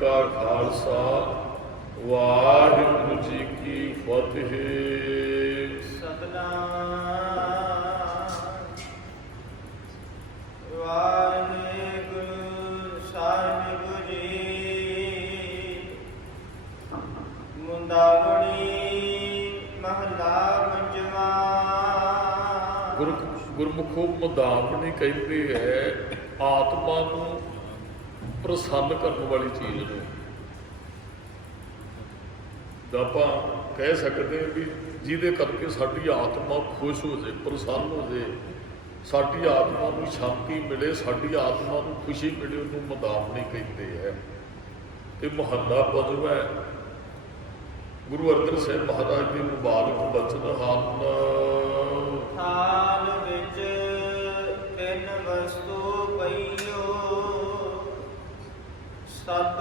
का खालसा वाहिगुरु जी की फतेह। सतनाम वाहिगुरु साहिब जी। मुंदावणी महला पंजवा। गुरमुखों मुदावनी कहते है आत्मा को प्रसन्न करने वाली चीज़ ने। ਆਪਾਂ ਕਹਿ ਸਕਦੇ ਹਾਂ ਵੀ ਜਿਹਦੇ ਕਰਕੇ ਸਾਡੀ ਆਤਮਾ ਖੁਸ਼ ਹੋ ਜਾਏ, ਪ੍ਰਸੰਨ ਹੋ ਜਾਏ, ਸਾਡੀ ਆਤਮਾ ਨੂੰ ਸ਼ਾਂਤੀ ਮਿਲੇ, ਸਾਡੀ ਆਤਮਾ ਨੂੰ ਖੁਸ਼ੀ ਮਿਲੇ, ਉਹਨੂੰ ਮੁਦਾਵਣੀ ਕਹਿੰਦੇ ਹੈ। ਇਹ ਮਹੱਲਾ ਪੰਜਵਾਂ ਹੈ। ਗੁਰੂ ਅਰਜਨ ਸਾਹਿਬ ਮਹਾਰਾਜ ਦੇ ਮੁਬਾਰਕ ਬਚਨ ਹਨ। ਥਾਲ ਵਿੱਚ ਤਿੰਨ ਵਸਤੂ ਪਈਓ, ਸਤ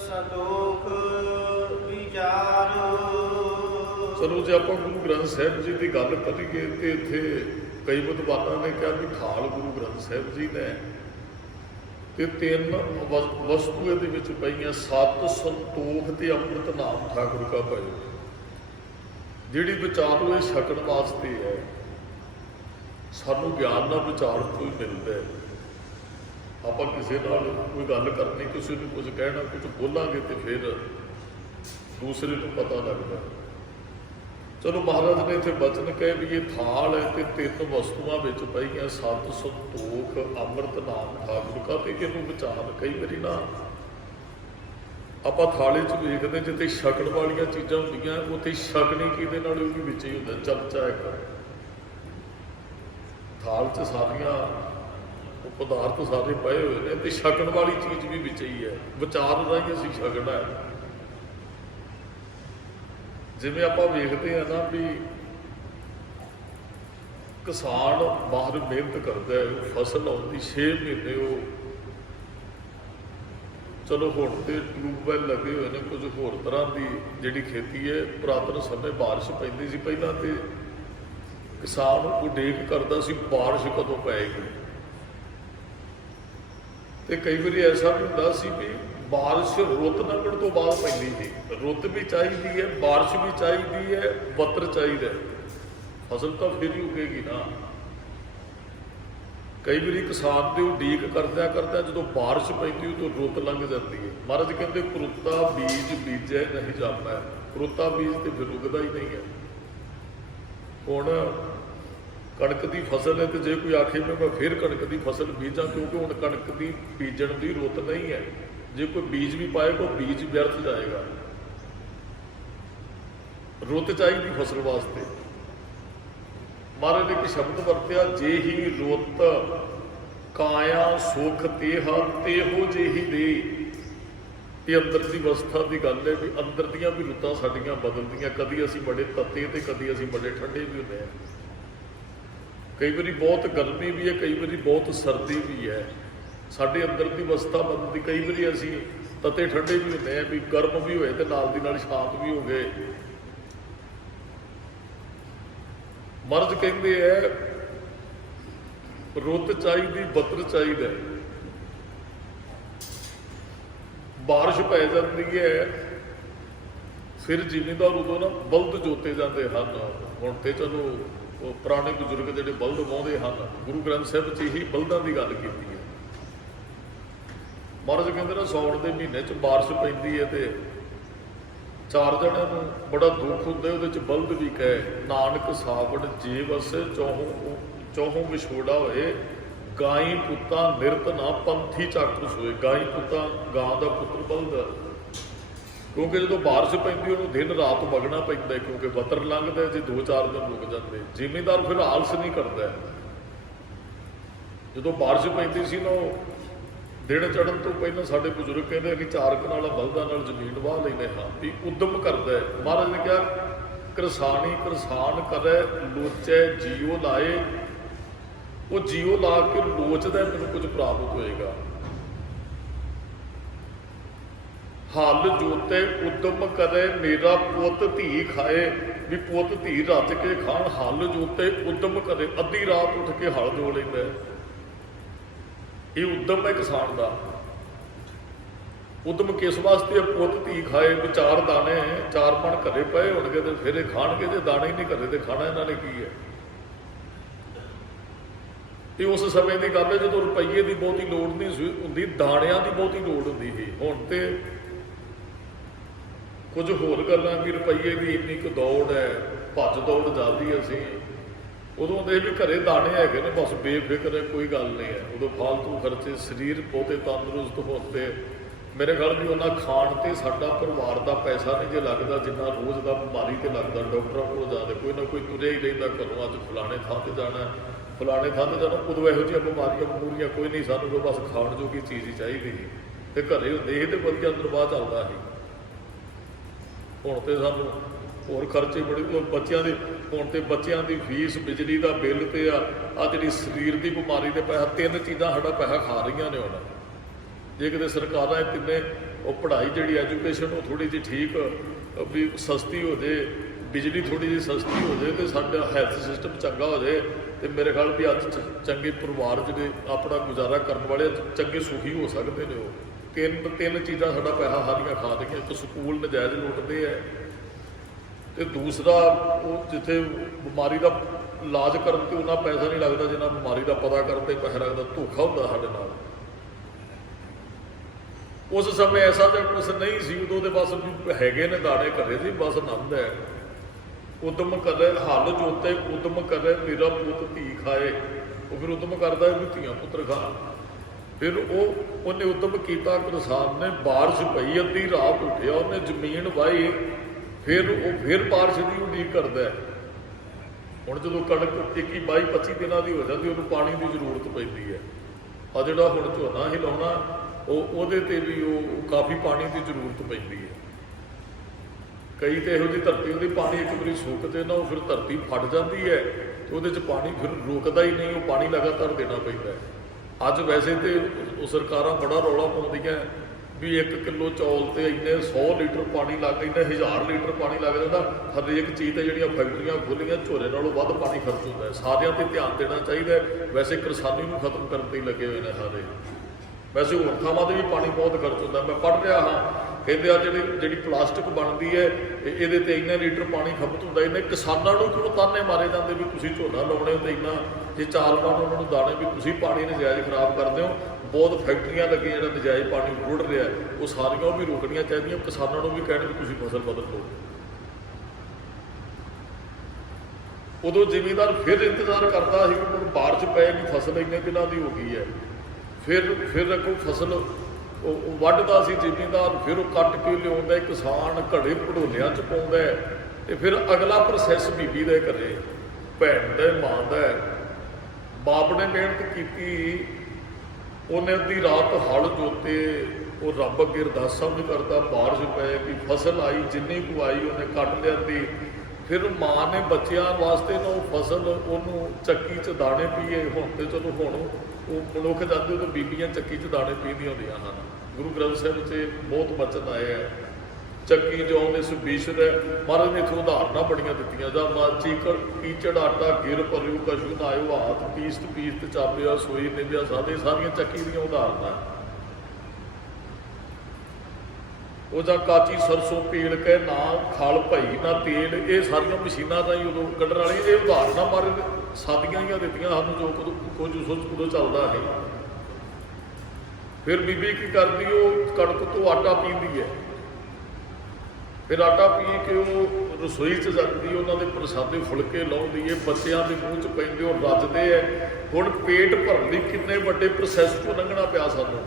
ਸੰਤੋਖ ਵਿਚਾਰੋ। ਚਲੋ ਜੇ ਆਪਾਂ ਗੁਰੂ ਗ੍ਰੰਥ ਸਾਹਿਬ ਜੀ ਦੀ ਗੱਲ ਕਰੀਏ ਤੇ ਇੱਥੇ ਕਈ ਵਿਦਵਾਨਾਂ ਨੇ ਕਿਹਾ ਵੀ ਥਾਲ ਗੁਰੂ ਗ੍ਰੰਥ ਸਾਹਿਬ ਜੀ ਨੇ ਤੇ ਤਿੰਨ ਵਸਤੂ ਇਹਦੇ ਵਿੱਚ ਪਈਆਂ, ਸਤ ਸੰਤੋਖ ਤੇ ਅੰਮ੍ਰਿਤ ਨਾਮ ਠਾਕੁਰ ਕਾ ਪਾਇਓ। ਜਿਹੜੀ ਵਿਚਾਰੋ ਇਹ ਛਕਣ ਵਾਸਤੇ ਹੈ, ਸਾਨੂੰ ਗਿਆਨ ਨਾਲ ਵਿਚਾਰ ਤੋਂ ਹੀ ਮਿਲਦਾ ਹੈ। ਆਪਾਂ ਕਿਸੇ ਨਾਲ ਕੋਈ ਗੱਲ ਕਰਨੀ, ਕਿਸੇ ਨੂੰ ਕੁਝ ਕਹਿਣਾ, ਕੁਝ ਬੋਲਾਂਗੇ ਤੇ ਫਿਰ ਦੂਸਰੇ ਨੂੰ ਪਤਾ ਲੱਗਦਾ। ਚਲੋ ਮਹਾਰਾਜ ਨੇ ਇੱਥੇ ਬਚਨ ਕਹੇ ਵੀ ਇਹ ਥਾਲ ਹੈ ਤੇ ਤਿੰਨ ਵਸਤੂਆਂ ਵਿੱਚ ਪਈਆਂ, ਸਤ ਸੰਤੋਖ ਅੰਮ੍ਰਿਤ ਨਾਮ ਠਾਕੁਰ ਕਾ। ਤੇ ਇਹਨੂੰ ਵਿਚਾਰ ਕਈ ਵਾਰੀ ਨਾ ਆਪਾਂ ਥਾਲੇ 'ਚ ਵੇਖਦੇ ਜਿੱਥੇ ਛਕਣ ਵਾਲੀਆਂ ਚੀਜ਼ਾਂ ਹੁੰਦੀਆਂ ਉੱਥੇ ਛਕਣੀ ਕਿਹਦੇ ਨਾਲ, ਉਹ ਵੀ ਵਿੱਚ ਹੀ ਹੁੰਦਾ ਚਮਚਾ ਇੱਕ। ਥਾਲ 'ਚ ਸਾਰੀਆਂ ਪਦਾਰਥ ਸਾਰੇ ਪਏ ਹੋਏ ਨੇ ਤੇ ਛਕਣ ਵਾਲੀ ਚੀਜ਼ ਵੀ ਵਿੱਚ ਹੀ ਹੈ। ਵਿਚਾਰ ਰਾਹੀਂ ਅਸੀਂ ਛਕਣਾ ਹੈ। ਜਿਵੇਂ ਆਪਾਂ ਵੇਖਦੇ ਹਾਂ ਨਾ ਵੀ ਕਿਸਾਨ ਬਾਹਰ ਮਿਹਨਤ ਕਰਦਾ ਹੈ, ਫਸਲ ਆਉਂਦੀ 6 ਮਹੀਨੇ ਉਹ ਚਲੋ ਹੁਣ ਤੇ ਟਿਊਬਵੈੱਲ ਲੱਗੇ ਹੋਏ ਨੇ, ਕੁਝ ਹੋਰ ਤਰ੍ਹਾਂ ਦੀ ਜਿਹੜੀ ਖੇਤੀ ਹੈ। ਪੁਰਾਤਨ ਸਮੇਂ ਬਾਰਿਸ਼ ਪੈਂਦੀ ਸੀ ਪਹਿਲਾਂ ਤੇ ਕਿਸਾਨ ਉਡੀਕ ਕਰਦਾ ਸੀ ਬਾਰਿਸ਼ ਕਦੋਂ ਪਏਗੀ। ਤੇ ਕਈ ਵਾਰੀ ਐਸਾ ਵੀ ਹੁੰਦਾ ਸੀ ਵੀ ਬਾਰਿਸ਼ ਰੁੱਤ ਲੰਘਣ ਤੋਂ ਬਾਅਦ ਪੈਂਦੀ ਸੀ। ਰੁੱਤ ਵੀ ਚਾਹੀਦੀ ਹੈ, ਬਾਰਿਸ਼ ਵੀ ਚਾਹੀਦੀ ਹੈ, ਬੱਤਰ ਚਾਹੀਦਾ, ਫਸਲ ਤਾਂ ਫਿਰ ਹੀ ਉੱਗੇਗੀ ਨਾ। ਕਈ ਵਾਰੀ ਕਿਸਾਨ ਦੀ ਉਡੀਕ ਕਰਦਿਆਂ ਕਰਦਿਆਂ ਜਦੋਂ ਬਾਰਿਸ਼ ਪੈਂਦੀ ਉਦੋਂ ਰੁੱਤ ਲੰਘ ਜਾਂਦੀ ਹੈ। ਮਹਾਰਾਜ ਕਹਿੰਦੇ ਕਰੁੱਤਾ ਬੀਜ ਬੀਜੈ ਨਹੀਂ ਜਾਂਦਾ। ਕਰੁੱਤਾ ਬੀਜ ਤੇ ਫਿਰ ਉੱਗਦਾ ਹੀ ਨਹੀਂ ਹੈ। ਹੁਣ ਕਣਕ ਦੀ ਫਸਲ ਹੈ ਤੇ ਜੇ ਕੋਈ ਆਖੇ ਮੈਂ ਫਿਰ ਕਣਕ ਦੀ ਫਸਲ ਬੀਜਾਂ, ਕਿਉਂਕਿ ਹੁਣ ਕਣਕ ਦੀ ਬੀਜਣ ਦੀ ਰੁੱਤ ਨਹੀਂ ਹੈ। ਜੇ ਕੋਈ ਬੀਜ ਵੀ ਪਾਏਗਾ ਬੀਜ ਵਿਅਰਥ ਜਾਏਗਾ। ਰੁੱਤ ਚਾਹੀਦੀ ਫਸਲ ਵਾਸਤੇ। ਮਹਾਰਾਜ ਨੇ ਇੱਕ ਸ਼ਬਦ ਵਰਤਿਆ, ਜੇ ਹੀ ਰੁੱਤ ਕਾਇਆ ਸੁਖ ਤੇਹਾ ਤੇਹੋ ਜਿਹੀ ਦੇ। ਇਹ ਅੰਦਰ ਦੀ ਅਵਸਥਾ ਦੀ ਗੱਲ ਹੈ ਵੀ ਅੰਦਰ ਦੀਆਂ ਵੀ ਰੁੱਤਾਂ ਸਾਡੀਆਂ ਬਦਲਦੀਆਂ। ਕਦੀ ਅਸੀਂ ਬੜੇ ਤੱਤੇ ਤੇ ਕਦੀ ਅਸੀਂ ਬੜੇ ਠੰਡੇ ਵੀ ਹੁੰਦੇ ਹਾਂ। ਕਈ ਵਾਰੀ ਬਹੁਤ ਗਰਮੀ ਵੀ ਹੈ, ਕਈ ਵਾਰੀ ਬਹੁਤ ਸਰਦੀ ਵੀ ਹੈ। ਸਾਡੇ ਅੰਦਰ ਦੀ ਅਵਸਥਾ ਬਦਲਦੀ। ਕਈ ਵਾਰੀ ਅਸੀਂ ਤੱਤੇ ਠੰਡੇ ਵੀ ਹੁੰਦੇ ਹਾਂ, ਵੀ ਗਰਮ ਵੀ ਹੋਏ ਤੇ ਨਾਲ ਦੀ ਨਾਲ ਸ਼ਾਂਤ ਵੀ ਹੋ ਗਏ। ਮਰਦ ਕਹਿੰਦੇ ਹੈ ਰੁੱਤ ਚਾਹੀਦੀ, ਬੱਤਰ ਚਾਹੀਦਾ। ਬਾਰਿਸ਼ ਪੈ ਜਾਂਦੀ ਹੈ ਫਿਰ ਜ਼ਿਮੀਂਦਾਰ ਉਦੋਂ ਨਾ ਬਲਦ ਜੋਤੇ ਜਾਂਦੇ ਹਨ। ਹੁਣ ਤੇ ਚਲੋ ਪੁਰਾਣੇ ਬਜ਼ੁਰਗ ਜਿਹੜੇ ਬਲਦ ਵਾਹੁੰਦੇ ਹਨ, ਗੁਰੂ ਗ੍ਰੰਥ ਸਾਹਿਬ 'ਚ ਇਹੀ ਬਲਦਾਂ ਦੀ ਗੱਲ ਕੀਤੀ ਹੈ। ਮਹਾਰਾਜ ਕਹਿੰਦੇ ਨਾ ਸਾਉਣ ਦੇ ਮਹੀਨੇ 'ਚ ਬਾਰਿਸ਼ ਪੈਂਦੀ ਹੈ ਤੇ ਚਾਰ ਜਣਿਆਂ ਨੂੰ ਬੜਾ ਦੁੱਖ ਹੁੰਦਾ। ਉਹਦੇ 'ਚ ਬਲਦ ਵੀ ਕਹੇ ਨਾਨਕ ਸਾਵਣ ਜੇ ਵਸੇ ਚੌਹੋਂ ਵਿਛੋੜਾ ਹੋਏ, ਗਾਈ ਪੁੱਤਾਂ ਨਿਰਤ ਨਾ ਪੰਥੀ ਚਾਕਰ ਸੋਏ। ਗਾਈ ਪੁੱਤਾਂ, ਗਾਂ ਦਾ ਪੁੱਤਰ ਬਲਦ, ਕਿਉਂਕਿ ਜਦੋਂ ਬਾਰਿਸ਼ ਪੈਂਦੀ ਉਹਨੂੰ ਦਿਨ ਰਾਤ ਵਗਣਾ ਪੈਂਦਾ, ਕਿਉਂਕਿ ਬੱਤਰ ਲੰਘਦਾ ਜੇ 2-4 ਦਿਨ ਰੁਕ ਜਾਂਦੇ। ਜ਼ਿਮੀਂਦਾਰ ਫਿਰ ਆਲਸ ਨਹੀਂ ਕਰਦਾ। ਜਦੋਂ ਬਾਰਿਸ਼ ਪੈਂਦੀ ਸੀ ਨਾ ਦਿਨ ਚੜ੍ਹਨ ਤੋਂ ਪਹਿਲਾਂ ਸਾਡੇ ਬਜ਼ੁਰਗ ਕਹਿੰਦੇ ਕਿ 4 ਕਨਾਲਾਂ ਬਲਦਾਂ ਨਾਲ ਜ਼ਮੀਨ ਵਾਹ ਲੈਂਦੇ ਹਾਂ, ਵੀ ਉਦਮ ਕਰਦਾ। ਮਹਾਰਾਜ ਨੇ ਕਿਹਾ ਕਿਰਸਾਨੀ ਕਿਰਸਾਨ ਕਰੇ ਲੋਚੈ ਜੀਓ ਲਾਏ। ਉਹ ਜੀਓ ਲਾ ਕੇ ਲੋਚਦਾ ਮੈਨੂੰ ਕੁਝ ਪ੍ਰਾਪਤ ਹੋਏਗਾ। ਹਲ ਜੋਤੇ ਉਦਮ ਕਰੇ ਮੇਰਾ ਪੁੱਤ ਧੀ ਖਾਏ। ਵੀ ਪੁੱਤ ਧੀ ਰੱਜ ਕੇ ਖਾਣ। ਹਲ ਜੋਤੇ ਉਦਮ ਕਰੇ, ਅੱਧੀ ਰਾਤ ਉੱਠ ਕੇ ਹਲ ਜੋ ਲੈਂਦਾ। ਇਹ ਉਦਮ ਹੈ ਕਿਸਾਨ ਦਾ। ਉਦਮ ਕਿਸ ਵਾਸਤੇ? ਪੁੱਤ ਧੀ ਖਾਏ। ਵਿਚਾਰ ਦਾਣੇ 4 ਮਣ ਘਰੇ ਪਏ ਹੋਣਗੇ ਤੇ ਫਿਰ ਇਹ ਖਾਣਗੇ, ਜੇ ਦਾਣੇ ਹੀ ਨਹੀਂ ਘਰੇ ਤੇ ਖਾਣਾ ਇਹਨਾਂ ਨੇ ਕੀ ਹੈ? ਇਹ ਉਸ ਸਮੇਂ ਦੀ ਗੱਲ ਹੈ ਜਦੋਂ ਰੁਪਈਏ ਦੀ ਬਹੁਤੀ ਲੋੜ ਨਹੀਂ ਸੀ ਹੁੰਦੀ, ਦਾਣਿਆਂ ਦੀ ਬਹੁਤੀ ਲੋੜ ਹੁੰਦੀ ਸੀ। ਹੁਣ ਤੇ ਕੁਝ ਹੋਰ ਗੱਲਾਂ ਵੀ ਰੁਪਈਏ ਦੀ ਇੰਨੀ ਕੁ ਦੌੜ ਹੈ, ਭੱਜ ਦੌੜ ਜਾਂਦੀ ਅਸੀਂ। ਉਦੋਂ ਦੇ ਵੀ ਘਰੇ ਦਾਣੇ ਹੈਗੇ ਨੇ, ਬਸ ਬੇਫਿਕਰ ਹੈ, ਕੋਈ ਗੱਲ ਨਹੀਂ ਹੈ। ਉਦੋਂ ਫਾਲਤੂ ਖਰਚੇ, ਸਰੀਰ ਬਹੁਤੇ ਤੰਦਰੁਸਤ ਹੁੰਦੇ। ਮੇਰੇ ਖਿਆਲ ਵੀ ਉਹਨਾਂ ਖਾਣ ਤੇ ਸਾਡਾ ਪਰਿਵਾਰ ਦਾ ਪੈਸਾ ਨਹੀਂ ਜੇ ਲੱਗਦਾ ਜਿੰਨਾ ਰੋਜ਼ ਦਾ ਬਿਮਾਰੀ ਤੇ ਲੱਗਦਾ। ਡਾਕਟਰਾਂ ਕੋਲ ਜਾਂਦੇ, ਕੋਈ ਨਾ ਕੋਈ ਤੁਰਿਆ ਹੀ ਰਹਿੰਦਾ ਘਰੋਂ, ਅੱਜ ਫਲਾਣੇ ਥਾਂ ਤੇ ਜਾਣਾ, ਫਲਾਣੇ ਥਾਂ ਤੇ ਜਾਣਾ। ਉਦੋਂ ਇਹੋ ਜਿਹੀਆਂ ਬਿਮਾਰੀਆਂ ਬਮੂਰੀਆਂ ਕੋਈ ਨਹੀਂ, ਸਾਨੂੰ ਤਾਂ ਬਸ ਖਾਣ ਜੋਗੀ ਚੀਜ਼ ਹੀ ਚਾਹੀਦੀ ਸੀ ਤੇ ਘਰੇ ਹੁੰਦੇ ਸੀ ਤੇ ਵਧੀਆ ਅੰਦਰ ਬਾਹਰ ਚੱਲਦਾ ਸੀ। ਹੁਣ ਤੇ ਸਾਨੂੰ ਹੋਰ ਖਰਚੇ ਬੜੇ, ਬੱਚਿਆਂ ਦੇ ਹੁਣ ਤੇ ਬੱਚਿਆਂ ਦੀ ਫੀਸ, ਬਿਜਲੀ ਦਾ ਬਿੱਲ ਤੇ ਆ ਜਿਹੜੀ ਸਰੀਰ ਦੀ ਬਿਮਾਰੀ ਦੇ ਪੈਸਾ, 3 ਚੀਜ਼ਾਂ ਸਾਡਾ ਪੈਸਾ ਖਾ ਰਹੀਆਂ ਨੇ ਹੁਣ। ਜੇ ਕਿਤੇ ਸਰਕਾਰਾਂ ਇਹ ਤਿੰਨੇ, ਉਹ ਪੜ੍ਹਾਈ ਜਿਹੜੀ ਐਜੂਕੇਸ਼ਨ ਉਹ ਥੋੜ੍ਹੀ ਜਿਹੀ ਠੀਕ ਵੀ ਸਸਤੀ ਹੋ ਜੇ, ਬਿਜਲੀ ਥੋੜ੍ਹੀ ਜਿਹੀ ਸਸਤੀ ਹੋ ਜੇ ਤੇ ਸਾਡਾ ਹੈਲਥ ਸਿਸਟਮ ਚੰਗਾ ਹੋ ਜੇ, ਤੇ ਮੇਰੇ ਖਿਆਲ ਵੀ ਅੱਜ ਚੰਗੇ ਪਰਿਵਾਰ ਜਿਹੜੇ ਆਪਣਾ ਗੁਜ਼ਾਰਾ ਕਰਨ ਵਾਲੇ ਚੰਗੇ ਸੁਖੀ ਹੋ ਸਕਦੇ ਨੇ। ਉਹ ਤਿੰਨ ਚੀਜ਼ਾਂ ਸਾਡਾ ਪੈਸਾ ਸਾਰੀਆਂ ਖਾ ਰਹੀਆਂ। ਇੱਕ ਸਕੂਲ ਨਜਾਇਜ਼ ਲੁੱਟਦੇ ਹੈ, ਤੇ ਦੂਸਰਾ ਉਹ ਜਿੱਥੇ ਬਿਮਾਰੀ ਦਾ ਇਲਾਜ ਕਰਨ ਤੇ ਉਹਨਾਂ ਪੈਸਾ ਨਹੀਂ ਲੱਗਦਾ ਜਿੰਨਾ ਬਿਮਾਰੀ ਦਾ ਪਤਾ ਕਰਨ ਤੇ ਪੈਸਾ ਲੱਗਦਾ। ਧੋਖਾ ਹੁੰਦਾ ਸਾਡੇ ਨਾਲ। ਉਸ ਸਮੇਂ ਐਸਾ ਤਾਂ ਕੁਛ ਨਹੀਂ ਸੀ, ਉਦੋਂ ਦੇ ਬਸ ਹੈਗੇ ਨੇ ਦਾਣੇ ਘਰੇ ਸੀ, ਬਸ ਆਨੰਦ ਹੈ। ਉਦਮ ਕਰੇ ਹੱਲ ਜੋਤੇ, ਉਦਮ ਕਰੇ ਮੇਰਾ ਪੁੱਤ ਧੀ ਖਾਏ। ਉਹ ਫਿਰ ਉਦਮ ਕਰਦਾ ਵੀ ਧੀਆਂ ਪੁੱਤਰ ਖਾਣ। ਫਿਰ ਉਹਨੇ ਉਦਮ ਕੀਤਾ, ਕਿਸਾਨ ਨੇ, ਬਾਰਿਸ਼ ਪਈ, ਅੱਧੀ ਰਾਤ ਉੱਠਿਆ, ਉਹਨੇ ਜ਼ਮੀਨ ਵਾਹੀ, ਫਿਰ ਬਾਰਿਸ਼ ਦੀ ਉਡੀਕ ਕਰਦਾ। ਹੁਣ ਜਦੋਂ ਕਣਕ 21, 22, 25 ਦਿਨਾਂ ਦੀ ਹੋ ਜਾਂਦੀ, ਉਹਨੂੰ ਪਾਣੀ ਦੀ ਜ਼ਰੂਰਤ ਪੈਂਦੀ ਹੈ। ਆ ਜਿਹੜਾ ਹੁਣ ਝੋਨਾ ਹੀ ਲਾਉਣਾ, ਉਹਦੇ ਤੇ ਵੀ ਉਹ ਕਾਫੀ ਪਾਣੀ ਦੀ ਜ਼ਰੂਰਤ ਪੈਂਦੀ ਹੈ। ਕਈ ਤਾਂ ਇਹੋ ਜਿਹੀ ਧਰਤੀ ਹੁੰਦੀ, ਪਾਣੀ ਇੱਕ ਵਾਰੀ ਸੁੱਕਦੇ ਨਾ, ਉਹ ਫਿਰ ਧਰਤੀ ਫਟ ਜਾਂਦੀ ਹੈ ਤੇ ਉਹਦੇ 'ਚ ਪਾਣੀ ਫਿਰ ਰੁਕਦਾ ਹੀ ਨਹੀਂ, ਉਹ ਪਾਣੀ ਲਗਾਤਾਰ ਦੇਣਾ ਪੈਂਦਾ। ਅੱਜ ਵੈਸੇ ਤੇ ਉਹ ਸਰਕਾਰਾਂ ਬੜਾ ਰੌਲਾ ਪਾਉਂਦੀਆਂ ਵੀ 1 ਕਿਲੋ ਚੌਲ ਤੇ ਇੰਨੇ 100 ਲੀਟਰ ਪਾਣੀ ਲੱਗ, ਇੰਨੇ 1000 ਲੀਟਰ ਪਾਣੀ ਲੱਗ ਜਾਂਦਾ। ਹਰੇਕ ਚੀਜ਼ ਤੇ ਜਿਹੜੀਆਂ ਫੈਕਟਰੀਆਂ ਖੋਲ੍ਹੀਆਂ, ਝੋਨੇ ਨਾਲੋਂ ਵੱਧ ਪਾਣੀ ਖਰਚ ਹੁੰਦਾ ਹੈ। ਸਾਰਿਆਂ 'ਤੇ ਧਿਆਨ ਦੇਣਾ ਚਾਹੀਦਾ। ਵੈਸੇ ਕਿਸਾਨੀ ਨੂੰ ਖਤਮ ਕਰਨ 'ਤੇ ਹੀ ਲੱਗੇ ਹੋਏ ਨੇ ਸਾਰੇ। ਵੈਸੇ ਹੋਰ ਥਾਵਾਂ 'ਤੇ ਵੀ ਪਾਣੀ ਬਹੁਤ ਖਰਚ ਹੁੰਦਾ। ਮੈਂ ਪੜ੍ਹ ਰਿਹਾ ਹਾਂ, ਕਹਿੰਦੇ ਆ ਜਿਹੜੀ ਪਲਾਸਟਿਕ ਬਣਦੀ ਹੈ ਇਹਦੇ ਤੇ ਇੰਨੇ ਲੀਟਰ ਪਾਣੀ ਖਪਤ ਹੁੰਦਾ। ਇਹਨੇ ਕਿਸਾਨਾਂ ਨੂੰ ਕਿਉਂ ਤਾਨੇ ਮਾਰੇ ਜਾਂਦੇ ਵੀ ਤੁਸੀਂ ਝੋਨਾ ਲਾਉਣੇ ਤੇ ਇੰਨਾ, ਜੇ 4 ਮਣ ਉਹਨਾਂ ਨੂੰ ਦਾਣੇ ਵੀ ਤੁਸੀਂ ਪਾਣੀ ਨਜਾਇਜ਼ ਖਰਾਬ ਕਰਦੇ ਹੋ। ਬਹੁਤ ਫੈਕਟਰੀਆਂ ਲੱਗੀਆਂ ਜਿਹੜਾ ਨਜਾਇਜ਼ ਪਾਣੀ ਰੁੜ ਰਿਹਾ, ਉਹ ਸਾਰੀਆਂ ਉਹ ਵੀ ਰੋਕਣੀਆਂ ਚਾਹੀਦੀਆਂ। ਕਿਸਾਨਾਂ ਨੂੰ ਵੀ ਕਹਿਣ ਵੀ ਤੁਸੀਂ ਫਸਲ ਬਦਲ ਲਓ। ਉਦੋਂ ਜ਼ਿਮੀਂਦਾਰ ਫਿਰ ਇੰਤਜ਼ਾਰ ਕਰਦਾ ਸੀ ਕਿ ਹੁਣ ਬਾਰਿਸ਼ ਪਏਗੀ, ਫਸਲ ਇੰਨੇ ਦਿਨਾਂ ਦੀ ਹੋ ਗਈ ਹੈ। ਫਿਰ ਅੱਗੋਂ ਫਸਲ ਉਹ ਵੱਢਦਾ ਸੀ ਜ਼ਿਮੀਂਦਾਰ, ਫਿਰ ਉਹ ਕੱਟ ਕੇ ਲਿਆਉਂਦਾ ਕਿਸਾਨ, ਘੜੇ ਭੜੋਲਿਆਂ 'ਚ ਪਾਉਂਦਾ, ਤੇ ਫਿਰ ਅਗਲਾ ਪ੍ਰੋਸੈਸ ਬੀਬੀ ਦੇ ਘਰੇ, ਭੈਣ ਦਾ, ਮਾਂ ਦਾ। ਬਾਪ ਨੇ ਮਿਹਨਤ ਕੀਤੀ, ਉਹਨੇ ਅੱਧੀ ਰਾਤ ਹਲ ਜੋਤੇ, ਉਹ ਰੱਬ ਅੱਗੇ ਅਰਦਾਸ ਸਮਝ ਕਰਦਾ, ਬਾਰਿਸ਼ ਪਏਗੀ, ਫਸਲ ਆਈ, ਜਿੰਨੀ ਕੁ ਆਈ ਉਹਨੇ ਕੱਟ ਲਿਆਂਦੀ। ਫਿਰ ਮਾਂ ਨੇ ਬੱਚਿਆਂ ਵਾਸਤੇ ਨਾ ਉਹ ਫਸਲ, ਉਹਨੂੰ ਚੱਕੀ 'ਚ ਦਾਣੇ ਪੀਏ। ਹੁਣ ਤੇ ਚਲੋ ਹੁਣ ਉਹ ਮਨੁੱਖ ਜਾਂਦੇ ਤਾਂ ਬੀਬੀਆਂ ਚੱਕੀ 'ਚ ਦਾਣੇ ਪੀਂਦੀਆਂ ਹੁੰਦੀਆਂ ਹਨ। ਗੁਰੂ ਗ੍ਰੰਥ ਸਾਹਿਬ 'ਚ ਬਹੁਤ ਬਚਨ ਆਏ ਹੈ, ਚੱਕੀ ਜਿਉਂ ਦੇ ਸੁਬੀਸ਼ਰ ਹੈ। ਮਹਾਰਾਜ ਨੇ ਇੱਥੇ ਉਦਾਹਰਨਾਂ ਬੜੀਆਂ ਦਿੱਤੀਆਂ। ਜਾਂ ਮਾਚੀ ਕੀਚੜ ਆਟਾ ਗਿਰ ਪਰਿਓ, ਕਛੂ ਨਾ ਆਇਓ ਹਾਥ, ਪੀਸਤ ਚਾਪਿਆ, ਸੋਈ ਨਿਭਿਆ ਸਾਧੇ। ਸਾਰੀਆਂ ਚੱਕੀ ਦੀਆਂ ਉਦਾਹਰਨਾਂ। ਉਹ ਜਾਂ ਕਾਚੀ ਸਰਸੋਂ ਪੀਲ ਕੇ ਨਾ ਖਲ ਭਈ ਨਾ ਤੇਲ, ਇਹ ਸਾਰੀਆਂ ਮਸ਼ੀਨਾਂ ਦਾ ਹੀ ਉਦੋਂ ਕੱਢਣ ਵਾਲੀਆਂ। ਇਹ ਉਦਾਹਰਨਾਂ ਮਾਰੇ ਸਾਦੀਆਂ ਹੀ ਦਿੱਤੀਆਂ ਸਾਨੂੰ, ਜੋ ਕੁਝ ਉਦੋਂ ਚੱਲਦਾ ਹੈ। ਫਿਰ ਬੀਬੀ ਕੀ ਕਰਦੀ, ਉਹ ਕਣਕ ਤੋਂ ਆਟਾ ਪੀਂਦੀ ਹੈ। ਫਿਰ ਆਟਾ ਪੀ ਕੇ ਉਹ ਰਸੋਈ 'ਚ ਜਾਂਦੀ, ਉਹਨਾਂ ਦੇ ਪ੍ਰਸਾਦੇ ਫੁਲਕੇ ਲਾਉਂਦੀ ਹੈ, ਬੱਚਿਆਂ ਦੇ ਮੂੰਹ 'ਚ ਪੈਂਦੇ, ਉਹ ਰੱਜਦੇ ਹੈ। ਹੁਣ ਪੇਟ ਭਰਨ ਲਈ ਕਿੰਨੇ ਵੱਡੇ ਪ੍ਰੋਸੈਸ 'ਚੋਂ ਲੰਘਣਾ ਪਿਆ ਸਾਨੂੰ।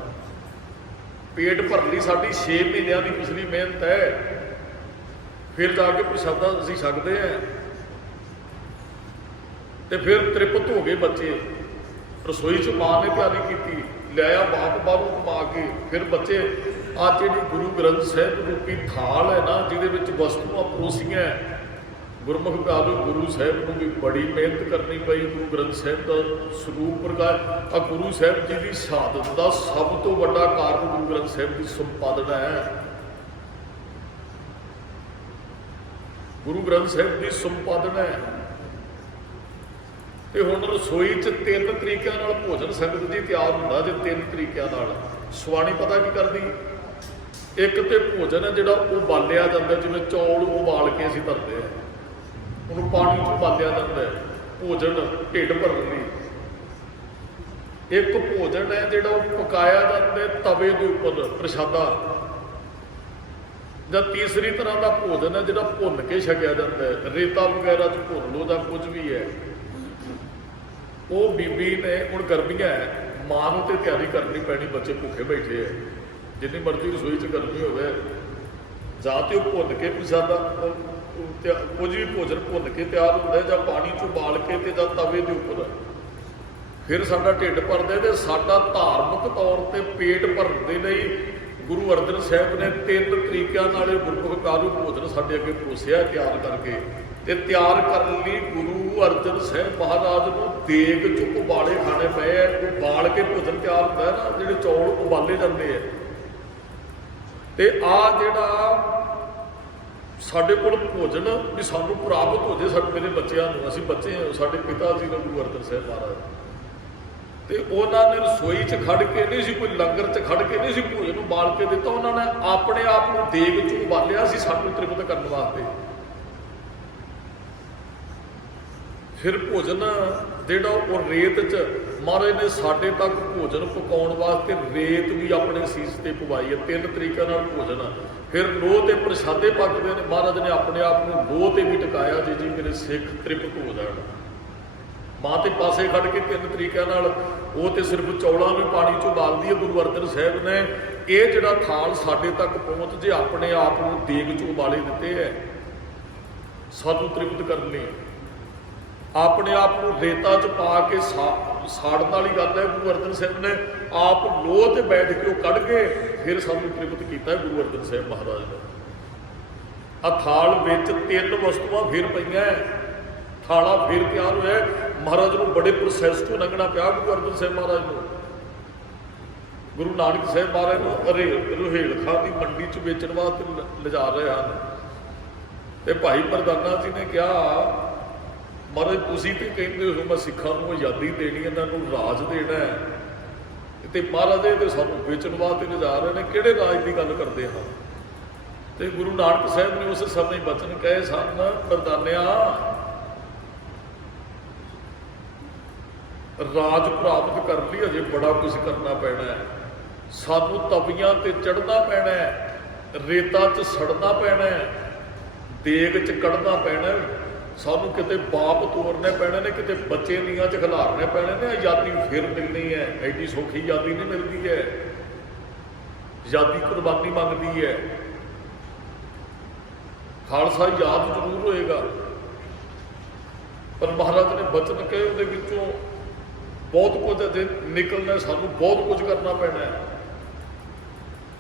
ਪੇਟ ਭਰਨ ਲਈ ਸਾਡੀ 6 ਮਹੀਨਿਆਂ ਦੀ ਪਿਛਲੀ ਮਿਹਨਤ ਹੈ, ਫਿਰ ਜਾ ਕੇ ਪ੍ਰਸ਼ਾਦਾ ਅਸੀਂ ਛਕਦੇ ਹਾਂ। ਤੇ ਫਿਰ ਤ੍ਰਿਪਤ ਹੋ ਗਏ ਬੱਚੇ। ਰਸੋਈ 'ਚ ਮਾਂ ਨੇ ਤਿਆਰੀ ਕੀਤੀ, ਲਿਆਇਆ ਬਾਪ ਬਾਹਰੋਂ ਕਮਾ ਕੇ। ਫਿਰ ਬੱਚੇ ਆ ਜਿਹੜੀ ਗੁਰੂ ਗ੍ਰੰਥ ਸਾਹਿਬ ਰੂਪੀ ਥਾਲ ਹੈ ਨਾ, ਜਿਹਦੇ ਵਿੱਚ ਵਸਤੂਆਂ ਪਰੋਸੀਆਂ, ਗੁਰਮੁਖ ਪਿਆਰੋ ਗੁਰੂ ਸਾਹਿਬ ਨੂੰ ਵੀ ਬੜੀ ਮਿਹਨਤ ਕਰਨੀ ਪਈ। ਗੁਰੂ ਗ੍ਰੰਥ ਸਾਹਿਬ ਦਾ ਸਰੂਪ ਪ੍ਰਕਾਸ਼, ਆ ਗੁਰੂ ਸਾਹਿਬ ਜੀ ਦੀ ਸ਼ਹਾਦਤ ਦਾ ਸਭ ਤੋਂ ਵੱਡਾ ਕਾਰਨ ਗੁਰੂ ਗ੍ਰੰਥ ਸਾਹਿਬ ਦੀ ਸੰਪਾਦਨਾ ਹੈ। ਗੁਰੂ ਗ੍ਰੰਥ ਸਾਹਿਬ ਦੀ ਸੰਪਾਦਨਾ ਹੈ। ਤੇ ਹੁਣ ਰਸੋਈ 'ਚ 3 ਤਰੀਕਿਆਂ ਨਾਲ ਭੋਜਨ ਸੰਗਤ ਜੀ ਤਿਆਰ ਹੁੰਦਾ। ਜੇ 3 ਤਰੀਕਿਆਂ ਨਾਲ ਸਵਾਣੀ ਪਤਾ ਕੀ ਕਰਦੀ, ਇੱਕ ਤੇ ਭੋਜਨ ਹੈ ਜਿਹੜਾ ਉਹ ਬਾਲਿਆ ਜਾਂਦਾ, ਜਿਵੇਂ ਚੌਲ ਉਬਾਲ ਕੇ ਅਸੀਂ ਧਰਦੇ ਆ, ਉਹਨੂੰ ਪਾਣੀ 'ਚ ਉਬਾਲਿਆ ਜਾਂਦਾ ਹੈ ਭੋਜਨ ਢਿੱਡ ਭਰਨ ਲਈ। ਇੱਕ ਭੋਜਨ ਹੈ ਜਿਹੜਾ ਉਹ ਪਕਾਇਆ ਜਾਂਦਾ ਹੈ ਤਵੇ ਦੇ ਉੱਪਰ, ਪ੍ਰਸ਼ਾਦਾ। ਜਾਂ ਤੀਸਰੀ ਤਰ੍ਹਾਂ ਦਾ ਭੋਜਨ ਹੈ ਜਿਹੜਾ ਭੁੰਨ ਕੇ ਛਕਿਆ ਜਾਂਦਾ ਹੈ, ਰੇਤਾ ਵਗੈਰਾ 'ਚ ਭੁੰਨ ਲਓ ਜਾਂ ਕੁਝ ਵੀ ਹੈ। ਉਹ ਬੀਬੀ ਨੇ, ਹੁਣ ਗਰਮੀਆਂ ਹੈ, ਮਾਂ ਨੂੰ ਤੇ ਤਿਆਰੀ ਕਰਨੀ ਪੈਣੀ, ਬੱਚੇ ਭੁੱਖੇ ਬੈਠੇ ਹੈ, ਜਿੰਨੀ ਮਰਜ਼ੀ ਰਸੋਈ 'ਚ ਗਰਮੀ ਹੋਵੇ, ਜਾਂ ਤੇ ਉਹ ਭੁੰਨ ਕੇ ਪ੍ਰਸ਼ਾਦਾ, ਕੁਝ ਵੀ ਭੋਜਨ ਭੁੰਨ ਕੇ ਤਿਆਰ ਹੁੰਦਾ, ਜਾਂ ਪਾਣੀ 'ਚ ਉਬਾਲ ਕੇ ਤੇ ਜਾਂ ਤਵੇ ਦੇ ਉੱਪਰ, ਫਿਰ ਸਾਡਾ ਢਿੱਡ ਭਰਦਾ। ਤੇ ਸਾਡਾ ਧਾਰਮਿਕ ਤੌਰ ਤੇ ਪੇਟ ਭਰਨ ਦੇ ਲਈ ਗੁਰੂ ਅਰਜਨ ਸਾਹਿਬ ਨੇ 3 ਤਰੀਕਿਆਂ ਨਾਲ ਇਹ ਗੁਰਮੁਖ ਕਾਰੂ ਭੋਜਨ ਸਾਡੇ ਅੱਗੇ ਪਰੋਸਿਆ ਤਿਆਰ ਕਰਕੇ। ਤੇ ਤਿਆਰ ਕਰਨ ਲਈ ਗੁਰੂ ਅਰਜਨ ਸਾਹਿਬ ਮਹਾਰਾਜ ਨੂੰ ਦੇਗ 'ਚ ਉਬਾਲੇ ਖਾਣੇ ਪਏ ਹੈ। ਉਬਾਲ ਕੇ ਭੋਜਨ ਤਿਆਰ ਹੁੰਦਾ ਹੈ ਨਾ, ਜਿਹੜੇ ਚੌਲ ਉਬਾਲੇ ਜਾਂਦੇ ਹੈ। ਤੇ ਆ ਜਿਹੜਾ ਸਾਡੇ ਕੋਲ ਭੋਜਨ ਵੀ ਸਾਨੂੰ ਪ੍ਰਾਪਤ ਹੋ ਜਾਏ, ਸਾਡੇ ਮੇਰੇ ਬੱਚਿਆਂ ਨੂੰ, ਅਸੀਂ ਬੱਚੇ ਹਾਂ, ਸਾਡੇ ਪਿਤਾ ਜੀ ਨੇ ਗੁਰੂ ਅਰਜਨ ਸਾਹਿਬ ਮਹਾਰਾਜ, ਤੇ ਉਹਨਾਂ ਨੇ ਰਸੋਈ 'ਚ ਖੜ ਕੇ ਨਹੀਂ ਸੀ, ਕੋਈ ਲੰਗਰ 'ਚ ਖੜ ਕੇ ਨਹੀਂ ਸੀ ਭੋਜਨ ਉਬਾਲ ਕੇ ਦਿੱਤਾ, ਉਹਨਾਂ ਨੇ ਆਪਣੇ ਆਪ ਨੂੰ ਦੇਗ 'ਚ ਉਬਾਲਿਆ ਸੀ ਸਾਨੂੰ ਤ੍ਰਿਪਤ ਕਰਨ ਵਾਸਤੇ। ਫਿਰ ਭੋਜਨ ਜਿਹੜਾ ਉਹ ਰੇਤ 'ਚ, ਮਹਾਰਾਜ ਨੇ ਸਾਡੇ ਤੱਕ ਭੋਜਨ ਪਕਾਉਣ ਵਾਸਤੇ ਰੇਤ ਵੀ ਆਪਣੇ ਸੀਸ ਤੇ ਪਵਾਈ ਹੈ। 3 ਤਰੀਕਿਆਂ ਨਾਲ ਭੋਜਨ। ਫਿਰ ਲੋਹ ਤੇ ਪ੍ਰਸ਼ਾਦੇ ਪੱਕਦੇ ਨੇ, ਮਹਾਰਾਜ ਨੇ ਆਪਣੇ ਆਪ ਨੂੰ ਲੋਹ ਤੇ ਵੀ ਟਿਕਾਇਆ, ਜੀ ਮੇਰੇ ਸਿੱਖ ਤ੍ਰਿਪਤ ਹੋ ਜਾਣ। ਮਾਂ ਤੇ ਪਾਸੇ ਖੜ ਕੇ 3 ਤਰੀਕਿਆਂ ਨਾਲ, ਉਹ ਤੇ ਸਿਰਫ ਚੌਲਾਂ ਨੂੰ ਪਾਣੀ 'ਚ ਉਬਾਲਦੀ ਹੈ ਗੁਰੂ ਅਰਜਨ ਸਾਹਿਬ ਨੇ। ਇਹ ਜਿਹੜਾ ਥਾਲ ਸਾਡੇ ਤੱਕ ਪਹੁੰਚ ਜੇ, ਆਪਣੇ ਆਪ ਨੂੰ ਦੇਗ 'ਚ ਉਬਾਲੇ ਦਿੱਤੇ ਹੈ ਸਾਨੂੰ ਤ੍ਰਿਪਤ ਕਰਨ ਲਈ। ਆਪਣੇ ਆਪ ਨੂੰ ਰੇਤਾ 'ਚ ਪਾ ਕੇ ਸਾੜਨ ਵਾਲੀ ਗੱਲ ਹੈ। ਗੁਰੂ ਅਰਜਨ ਸਾਹਿਬ ਨੇ ਆਪ ਲੋਹ ਤੇ ਬੈਠ ਕੇ ਉਹ ਕੱਢ ਕੇ ਫਿਰ ਸਾਨੂੰ ਤ੍ਰਿਪਤ ਕੀਤਾ ਗੁਰੂ ਅਰਜਨ ਸਾਹਿਬ ਮਹਾਰਾਜ ਨੇ। ਆ ਥਾਲ ਵਿੱਚ 3 ਵਸਤੂਆਂ ਫਿਰ ਪਈਆਂ, ਥਾਲਾ ਫਿਰ ਤਿਆਰ ਹੋਇਆ। ਮਹਾਰਾਜ ਨੂੰ ਬੜੇ ਪ੍ਰੋਸੈਸ ਤੋਂ ਲੰਘਣਾ ਪਿਆ ਗੁਰੂ ਅਰਜਨ ਸਾਹਿਬ ਮਹਾਰਾਜ ਨੂੰ। ਗੁਰੂ ਨਾਨਕ ਸਾਹਿਬ ਮਹਾਰਾਜ ਨੂੰ ਰੁਹੇਲ ਖਾਂ ਦੀ ਮੰਡੀ 'ਚ ਵੇਚਣ ਵਾਸਤੇ ਲਿਜਾ ਰਹੇ ਹਨ। ਤੇ ਭਾਈ ਪ੍ਰਧਾਨਾ ਜੀ ਨੇ ਕਿਹਾ, ਮਹਾਰਾਜ ਤੁਸੀਂ ਤੇ ਕਹਿੰਦੇ ਹੋ ਮੈਂ ਸਿੱਖਾਂ ਨੂੰ ਆਜ਼ਾਦੀ ਦੇਣੀ, ਇਹਨਾਂ ਨੂੰ ਰਾਜ ਦੇਣਾ ਹੈ, ਤੇ ਮਹਾਰਾਜ ਇਹ ਤੇ ਸਾਨੂੰ ਵੇਚਣ ਵਾਸਤੇ ਲਿਜਾ ਰਹੇ ਨੇ, ਕਿਹੜੇ ਰਾਜ ਦੀ ਗੱਲ ਕਰਦੇ ਹਾਂ? ਤੇ ਗੁਰੂ ਨਾਨਕ ਸਾਹਿਬ ਨੇ ਉਸ ਸਮੇਂ ਬਚਨ ਕਹੇ ਸਨ, ਪ੍ਰਧਾਨਿਆ ਰਾਜ ਪ੍ਰਾਪਤ ਕਰਨ ਲਈ ਅਜੇ ਬੜਾ ਕੁਝ ਕਰਨਾ ਪੈਣਾ ਹੈ। ਸਾਨੂੰ ਤਵੀਆਂ ਤੇ ਚੜ੍ਹਨਾ ਪੈਣਾ ਹੈ, ਰੇਤਾ 'ਚ ਸੜਨਾ ਪੈਣਾ ਹੈ, ਦੇਗ 'ਚ ਕੱਢਣਾ ਪੈਣਾ ਹੈ, ਸਾਨੂੰ ਕਿਤੇ ਬਾਪ ਤੋਰਨੇ ਪੈਣੇ ਨੇ, ਕਿਤੇ ਬੱਚੇ ਨੀਆਂ 'ਚ ਖਿਲਾਰਨੇ ਪੈਣੇ ਨੇ। ਆਜ਼ਾਦੀ ਫਿਰ ਮਿਲਣੀ ਹੈ, ਐਡੀ ਸੌਖੀ ਆਜ਼ਾਦੀ ਨਹੀਂ ਮਿਲਦੀ ਹੈ। ਆਜ਼ਾਦੀ ਕੁਰਬਾਨੀ ਮੰਗਦੀ ਹੈ। ਖਾਲਸਾ ਯਾਦ ਜ਼ਰੂਰ ਹੋਏਗਾ, ਪਰ ਮਹਾਰਾਜ ਨੇ ਬਚਨ ਕਹੇ, ਉਹਦੇ ਵਿੱਚੋਂ ਬਹੁਤ ਕੁਝ ਅਜੇ ਨਿਕਲਣਾ, ਸਾਨੂੰ ਬਹੁਤ ਕੁਝ ਕਰਨਾ ਪੈਣਾ ਹੈ।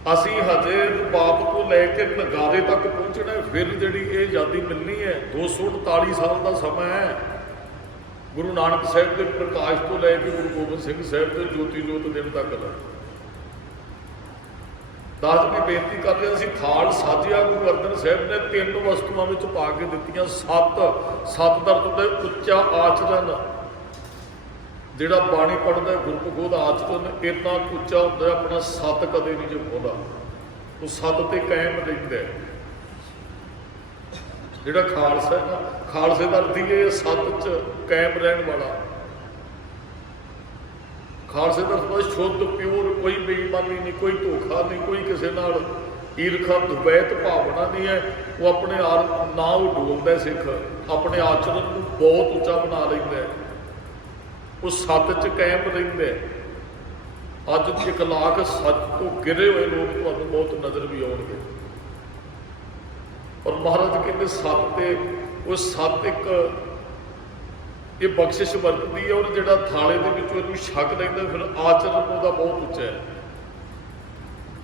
ਅਸੀਂ ਹਜੇ ਬਾਪ ਤੋਂ ਲੈ ਕੇ ਨਗਾਰੇ ਤੱਕ ਪਹੁੰਚਣਾ, ਫਿਰ ਜਿਹੜੀ ਇਹ ਆਜ਼ਾਦੀ ਮਿਲਣੀ ਹੈ। 248 ਸਾਲ ਦਾ ਸਮਾਂ ਹੈ। ਗੁਰੂ ਨਾਨਕ ਸਾਹਿਬ ਦੇ ਪ੍ਰਕਾਸ਼ ਤੋਂ ਲੈ ਕੇ ਗੁਰੂ ਗੋਬਿੰਦ ਸਿੰਘ ਸਾਹਿਬ ਦੇ ਜੋਤੀ ਜੋਤ ਦਿਨ ਤੱਕ ਦਾ। ਦਾਸ ਵੀ ਬੇਨਤੀ ਕਰਦੇ, ਅਸੀਂ ਥਾਲ ਸਾਜਿਆ ਗੁਰੂ ਅਰਜਨ ਸਾਹਿਬ ਨੇ 3 ਵਸਤੂਆਂ ਵਿੱਚ ਪਾ ਕੇ ਦਿੱਤੀਆਂ। 7 ਦਰਦ ਦੇ ਉੱਚਾ ਆਚਰਨ, ਜਿਹੜਾ ਬਾਣੀ ਪੜ੍ਹਦਾ ਗੁਰਮੁਖ ਉਹਦਾ ਆਚਰਨ ਇੰਨਾ ਉੱਚਾ ਹੁੰਦਾ, ਆਪਣਾ ਸੱਤ ਕਦੇ ਨਹੀਂ ਜੁਗਾਉਂਦਾ, ਉਹ ਸੱਤ ਤੇ ਕਾਇਮ ਰਹਿੰਦਾ। ਜਿਹੜਾ ਖਾਲਸਾ ਨਾ, ਖਾਲਸੇ ਦਾ ਅਰਥ ਇਹ ਸੱਤ 'ਚ ਕਾਇਮ ਰਹਿਣ ਵਾਲਾ। ਖਾਲਸੇ ਦਾ ਅਰਥ ਸ਼ੁੱਧ ਪਿਓਰ, ਕੋਈ ਬੇਈਮਾਨੀ ਨਹੀਂ, ਕੋਈ ਧੋਖਾ ਨਹੀਂ, ਕੋਈ ਕਿਸੇ ਨਾਲ ਈਰਖਾ ਦੁਵੈਤ ਭਾਵਨਾ ਨਹੀਂ ਹੈ। ਉਹ ਆਪਣੇ ਆਪ ਨਾ ਉਹ ਡੋਲਦਾ ਸਿੱਖ, ਆਪਣੇ ਆਚਰਨ ਨੂੰ ਬਹੁਤ ਉੱਚਾ ਬਣਾ ਲੈਂਦਾ, ਉਹ ਸੱਤ 'ਚ ਕਾਇਮ ਰਹਿੰਦਾ। ਅੱਜ 1 ਲੱਖ ਸੱਚ ਤੋਂ ਗਿਰੇ ਹੋਏ ਲੋਕ ਤੁਹਾਨੂੰ ਬਹੁਤ ਨਜ਼ਰ ਵੀ ਆਉਣਗੇ, ਪਰ ਮਹਾਰਾਜ ਕਹਿੰਦੇ ਸੱਤ ਤੇ ਉਹ ਸੱਤ ਇੱਕ ਇਹ ਬਖਸ਼ਿਸ਼ ਵਰਤਦੀ ਹੈ। ਔਰ ਜਿਹੜਾ ਥਾਲੇ ਦੇ ਵਿੱਚੋਂ ਇਹਨੂੰ ਛਕ ਲੈਂਦਾ, ਫਿਰ ਆਚਰਨ ਉਹਦਾ ਬਹੁਤ ਉੱਚਾ ਹੈ।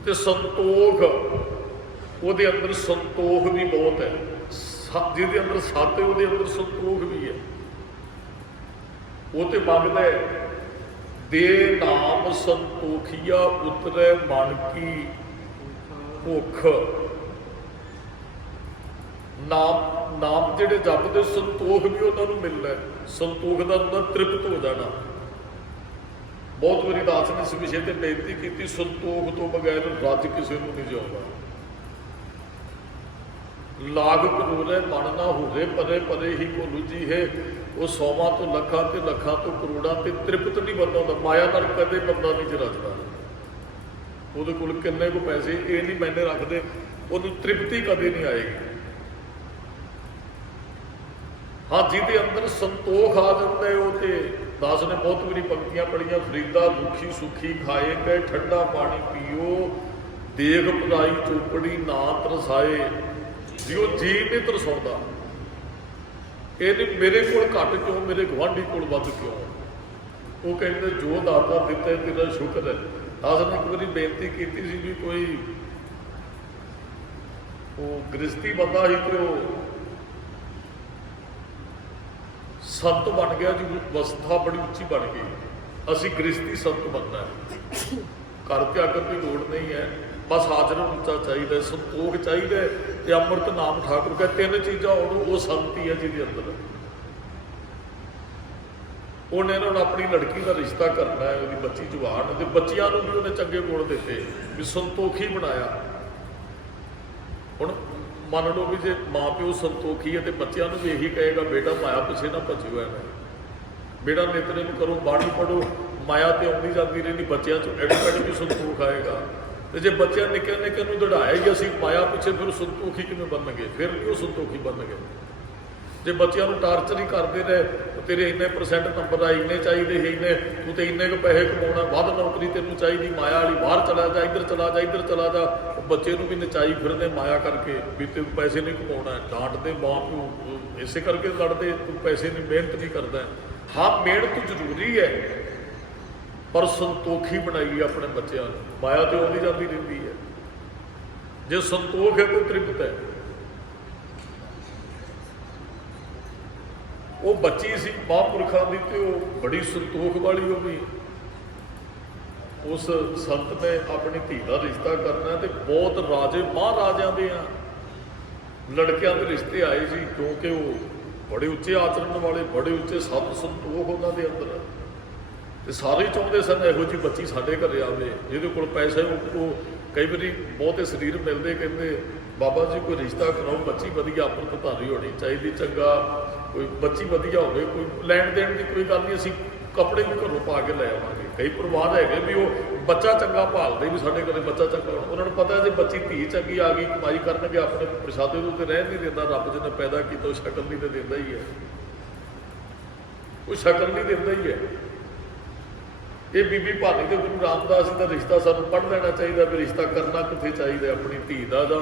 ਤੇ ਸੰਤੋਖ, ਉਹਦੇ ਅੰਦਰ ਸੰਤੋਖ ਵੀ ਬਹੁਤ ਹੈ। ਜਿਹਦੇ ਅੰਦਰ ਸੱਤ ਹੈ ਉਹਦੇ ਅੰਦਰ ਸੰਤੋਖ ਵੀ ਹੈ। ਉਹ ਤੇ ਮੰਗਦਾ ਹੈ, ਦੇ ਨਾਮ ਸੰਤੋਖੀਆ ਉਤਰੈ ਮਨ ਕੀ ਭੁੱਖ। ਨਾਮ ਜਿਹੜੇ ਜਪਦੇ ਸੰਤੋਖ ਵੀ ਉਹਨਾਂ ਨੂੰ ਮਿਲਦਾ। ਸੰਤੋਖ ਦਾ ਹੁੰਦਾ ਤ੍ਰਿਪਤ ਹੋ ਜਾਣਾ। ਬਹੁਤ ਵਾਰੀ ਦਾਸ ਨੇ ਇਸ ਵਿਸ਼ੇ ਤੇ ਬੇਨਤੀ ਕੀਤੀ, ਸੰਤੋਖ ਤੋਂ ਬਗੈਰ ਰੱਜ ਕਿਸੇ ਨੂੰ ਨਹੀਂ ਜਿਉਂਦਾ। ਲਾਗ ਕਰੂਰੇ ਮਨ ਨਾ ਹੋਵੇ, ਪਰੇ ਪਰੇ ਹੀ ਭੁੱਲੂ ਜੀ ਹੈ। ਉਹ 100ਵਾਂ ਤੋਂ ਲੱਖਾਂ ਤੇ ਲੱਖਾਂ ਤੋਂ ਕਰੋੜਾਂ ਤੇ ਤ੍ਰਿਪਤ ਨਹੀਂ ਬਣਾਉਂਦਾ। ਮਾਇਆ ਨਾਲ ਕਦੇ ਬੰਦਾ ਨਹੀਂ ਚ ਰੱਜਦਾ। ਉਹਦੇ ਕੋਲ ਕਿੰਨੇ ਕੁ ਪੈਸੇ ਇਹ ਨਹੀਂ ਮੈਨੇ ਰੱਖਦੇ, ਉਹਨੂੰ ਤ੍ਰਿਪਤੀ ਕਦੇ ਨਹੀਂ ਆਏਗੀ। ਹਾਂ, ਜਿਹਦੇ ਅੰਦਰ ਸੰਤੋਖ ਆ ਜਾਂਦਾ ਹੈ, ਉਹ ਤੇ ਦਾਸ ਨੇ ਬਹੁਤ ਵਾਰੀ ਪੰਕਤੀਆਂ ਪੜ੍ਹੀਆਂ, ਫਰੀਦਾ ਦੁਖੀ ਸੁਖੀ ਖਾਏ ਗਏ, ਠੰਡਾ ਪਾਣੀ ਪੀਓ, ਦੇਖ ਪਰਾਈ ਚੋਪੜੀ ਨਾ ਤਰਸਾਏ। ਜੀ ਉਹ ਜੀ ਨਹੀਂ ਤਰਸਾਉਂਦਾ। ਇਹ ਨਹੀਂ ਮੇਰੇ ਕੋਲ ਘੱਟ ਕਿਉਂ, ਮੇਰੇ ਗੁਆਂਢੀ ਕੋਲ ਵੱਧ ਕਿਉਂ। ਉਹ ਕਹਿੰਦੇ ਜੋ ਦਾਤਾ ਦਿੱਤਾ ਤੇਰਾ ਸ਼ੁਕਰ ਹੈ। ਦਾਸ ਨੇ ਇੱਕ ਵਾਰੀ ਬੇਨਤੀ ਕੀਤੀ ਸੀ ਵੀ ਕੋਈ ਉਹ ਗ੍ਰਸਤੀ ਬੰਦਾ ਸੀ ਤੇ ਉਹ ਸੰਤ ਬਣ ਗਿਆ ਜੀ, ਅਵਸਥਾ ਬੜੀ ਉੱਚੀ ਬਣ ਗਈ। ਅਸੀਂ ਗ੍ਰਸਤੀ ਸੰਤ ਬਣਨਾ ਹੈ, ਘਰ ਤਿਆਗਣ ਦੀ ਲੋੜ ਨਹੀਂ ਹੈ, ਬਸ ਆਚਰਣ ਉੱਚਾ ਚਾਹੀਦਾ, ਸੰਤੋਖ ਚਾਹੀਦਾ ਤੇ ਅੰਮ੍ਰਿਤ ਨਾਮ ਠਾਕੁਰ ਕਹੇ। ਤਿੰਨ ਚੀਜ਼ਾਂ ਉਹਨੂੰ, ਉਹ ਸੰਤ ਹੀ ਹੈ ਜਿਹਦੇ ਅੰਦਰ। ਉਹਨੇ ਹੁਣ ਆਪਣੀ ਲੜਕੀ ਦਾ ਰਿਸ਼ਤਾ ਕਰਨਾ ਹੈ, ਉਹਦੀ ਬੱਚੀ ਜਵਾਨ, ਤੇ ਬੱਚਿਆਂ ਨੂੰ ਵੀ ਉਹਨੇ ਚੰਗੇ ਗੁਣ ਦਿੱਤੇ ਵੀ ਸੰਤੋਖੀ ਬਣਾਇਆ। ਹੁਣ ਮੰਨ ਲਓ ਵੀ ਜੇ ਮਾਂ ਪਿਓ ਸੰਤੋਖੀ ਹੈ ਤੇ ਬੱਚਿਆਂ ਨੂੰ ਵੀ ਇਹੀ ਕਹੇਗਾ ਬੇਟਾ ਮਾਇਆ ਪਿੱਛੇ ਨਾ ਭੱਜਿਓ ਐਵੇਂ, ਬੇਟਾ ਨਿਤਨੇਮ ਕਰੋ, ਬਾਣੀ ਪੜ੍ਹੋ, ਮਾਇਆ ਤੇ ਆਉਂਦੀ ਜਾਂਦੀ ਰਹਿੰਦੀ, ਬੱਚਿਆਂ 'ਚ ਐਟੋਮੈਟਿਕ ਵੀ ਸੰਤੋਖ ਆਏਗਾ। ਤੇ ਜੇ ਬੱਚਿਆਂ ਨਿੱਕੇ ਨਿੱਕੇ ਨੂੰ ਦੜਾਇਆ ਹੀ ਅਸੀਂ ਮਾਇਆ ਪਿੱਛੇ, ਫਿਰ ਸੰਤੋਖੀ ਕਿਵੇਂ ਬਣਨਗੇ? ਫਿਰ ਵੀ ਉਹ ਸੰਤੋਖੀ ਬਣਨਗੇ। ਜੇ ਬੱਚਿਆਂ ਨੂੰ ਟਾਰਚਰ ਹੀ ਕਰਦੇ ਰਹੇ, ਤੇਰੇ ਇੰਨੇ % ਨੰਬਰ ਆ, ਇੰਨੇ ਚਾਹੀਦੇ ਸੀ, ਇੰਨੇ ਤੂੰ ਤੇ ਇੰਨੇ ਕੁ ਪੈਸੇ ਕਮਾਉਣਾ, ਵੱਧ ਨੌਕਰੀ ਤੈਨੂੰ ਚਾਹੀਦੀ, ਮਾਇਆ ਵਾਲੀ, ਬਾਹਰ ਚਲਾ ਜਾ, ਇੱਧਰ ਚਲਾ ਜਾ, ਇੱਧਰ ਚਲਾ ਜਾ। ਬੱਚੇ ਨੂੰ ਵੀ ਨਚਾਈ ਫਿਰਦੇ ਮਾਇਆ ਕਰਕੇ ਵੀ ਤੈਨੂੰ ਪੈਸੇ ਨਹੀਂ ਕਮਾਉਣਾ। ਡਾਂਟਦੇ ਮਾਂ ਪਿਓ ਇਸੇ ਕਰਕੇ ਲੜਦੇ, ਤੂੰ ਪੈਸੇ ਨਹੀਂ, ਮਿਹਨਤ ਨਹੀਂ ਕਰਦਾ। ਹਾਂ, ਮਿਹਨਤ ਜ਼ਰੂਰੀ ਹੈ, ਪਰ ਸੰਤੋਖੀ ਬਣਾਈ ਆਪਣੇ ਬੱਚਿਆਂ ਨੂੰ। ਮਾਇਆ ਤੇ ਆਉਂਦੀ ਜਾਂਦੀ ਰਹਿੰਦੀ ਹੈ, ਜੇ ਸੰਤੋਖ ਹੈ ਤਾਂ ਤ੍ਰਿਪਤ ਹੈ। ਉਹ ਬੱਚੀ ਸੀ ਮਹਾਂਪੁਰਖਾਂ ਦੀ ਤੇ ਉਹ ਬੜੀ ਸੰਤੋਖ ਵਾਲੀ ਹੋ ਗਈ। ਉਸ ਸੰਤ ਨੇ ਆਪਣੀ ਧੀ ਦਾ ਰਿਸ਼ਤਾ ਕਰਨਾ ਤੇ ਬਹੁਤ ਰਾਜੇ ਮਹਾਰਾਜਿਆਂ ਦੇ ਲੜਕਿਆਂ ਦੇ ਰਿਸ਼ਤੇ ਆਏ ਸੀ, ਕਿਉਂਕਿ ਉਹ ਬੜੇ ਉੱਚੇ ਆਚਰਣ ਵਾਲੇ, ਬੜੇ ਉੱਚੇ ਸਤ ਸੰਤੋਖ ਉਹਨਾਂ ਦੇ ਅੰਦਰ। ਤੇ ਸਾਰੇ ਚਾਹੁੰਦੇ ਸਨ ਇਹੋ ਜਿਹੀ ਬੱਚੀ ਸਾਡੇ ਘਰੇ ਆਵੇ, ਜਿਹਦੇ ਕੋਲ ਪੈਸੇ। ਉਹ ਕਈ ਵਾਰੀ ਬਹੁਤੇ ਸਰੀਰ ਮਿਲਦੇ, ਕਹਿੰਦੇ ਬਾਬਾ ਜੀ ਕੋਈ ਰਿਸ਼ਤਾ ਕਰਾਓ, ਬੱਚੀ ਵਧੀਆ ਅੰਮ੍ਰਿਤਧਾਰੀ ਹੋਣੀ ਚਾਹੀਦੀ, ਚੰਗਾ ਕੋਈ ਬੱਚੀ ਵਧੀਆ ਹੋਵੇ, ਕੋਈ ਲੈਣ ਦੇਣ ਦੀ ਕੋਈ ਗੱਲ ਨਹੀਂ, ਅਸੀਂ ਕੱਪੜੇ ਵੀ ਘਰੋਂ ਪਾ ਕੇ ਲੈ ਆਵਾਂਗੇ। ਕਈ ਪਰਿਵਾਰ ਹੈਗੇ ਵੀ ਉਹ ਬੱਚਾ ਚੰਗਾ ਭਾਲਦੇ ਵੀ ਸਾਡੇ ਘਰੇ ਬੱਚਾ ਚੰਗਾ ਹੋਣਾ। ਉਹਨਾਂ ਨੂੰ ਪਤਾ ਜੇ ਬੱਚੀ ਧੀ ਚੰਗੀ ਆ ਗਈ, ਕਮਾਈ ਕਰਨਗੇ, ਆਪਣੇ ਪ੍ਰਸ਼ਾਦੇ ਤੋਂ ਤੇ ਰਹਿਣ ਨਹੀਂ ਦਿੰਦਾ। ਰੱਬ ਜਿਹਨੇ ਪੈਦਾ ਕੀਤਾ ਉਹ ਸ਼ਕਲ ਨਹੀਂ ਤੇ ਦਿੰਦਾ ਹੀ ਹੈ, ਉਹ ਸ਼ਕਲ ਨਹੀਂ ਦਿੰਦਾ ਹੀ ਹੈ। ਇਹ ਬੀਬੀ ਭਾਨੀ ਤੇ ਗੁਰੂ ਰਾਮਦਾਸ ਜੀ ਦਾ ਰਿਸ਼ਤਾ ਸਾਨੂੰ ਪੜ੍ਹ ਲੈਣਾ ਚਾਹੀਦਾ ਵੀ ਰਿਸ਼ਤਾ ਕਰਨਾ ਕਿੱਥੇ ਚਾਹੀਦਾ, ਆਪਣੀ ਧੀ ਦਾ ਜਾਂ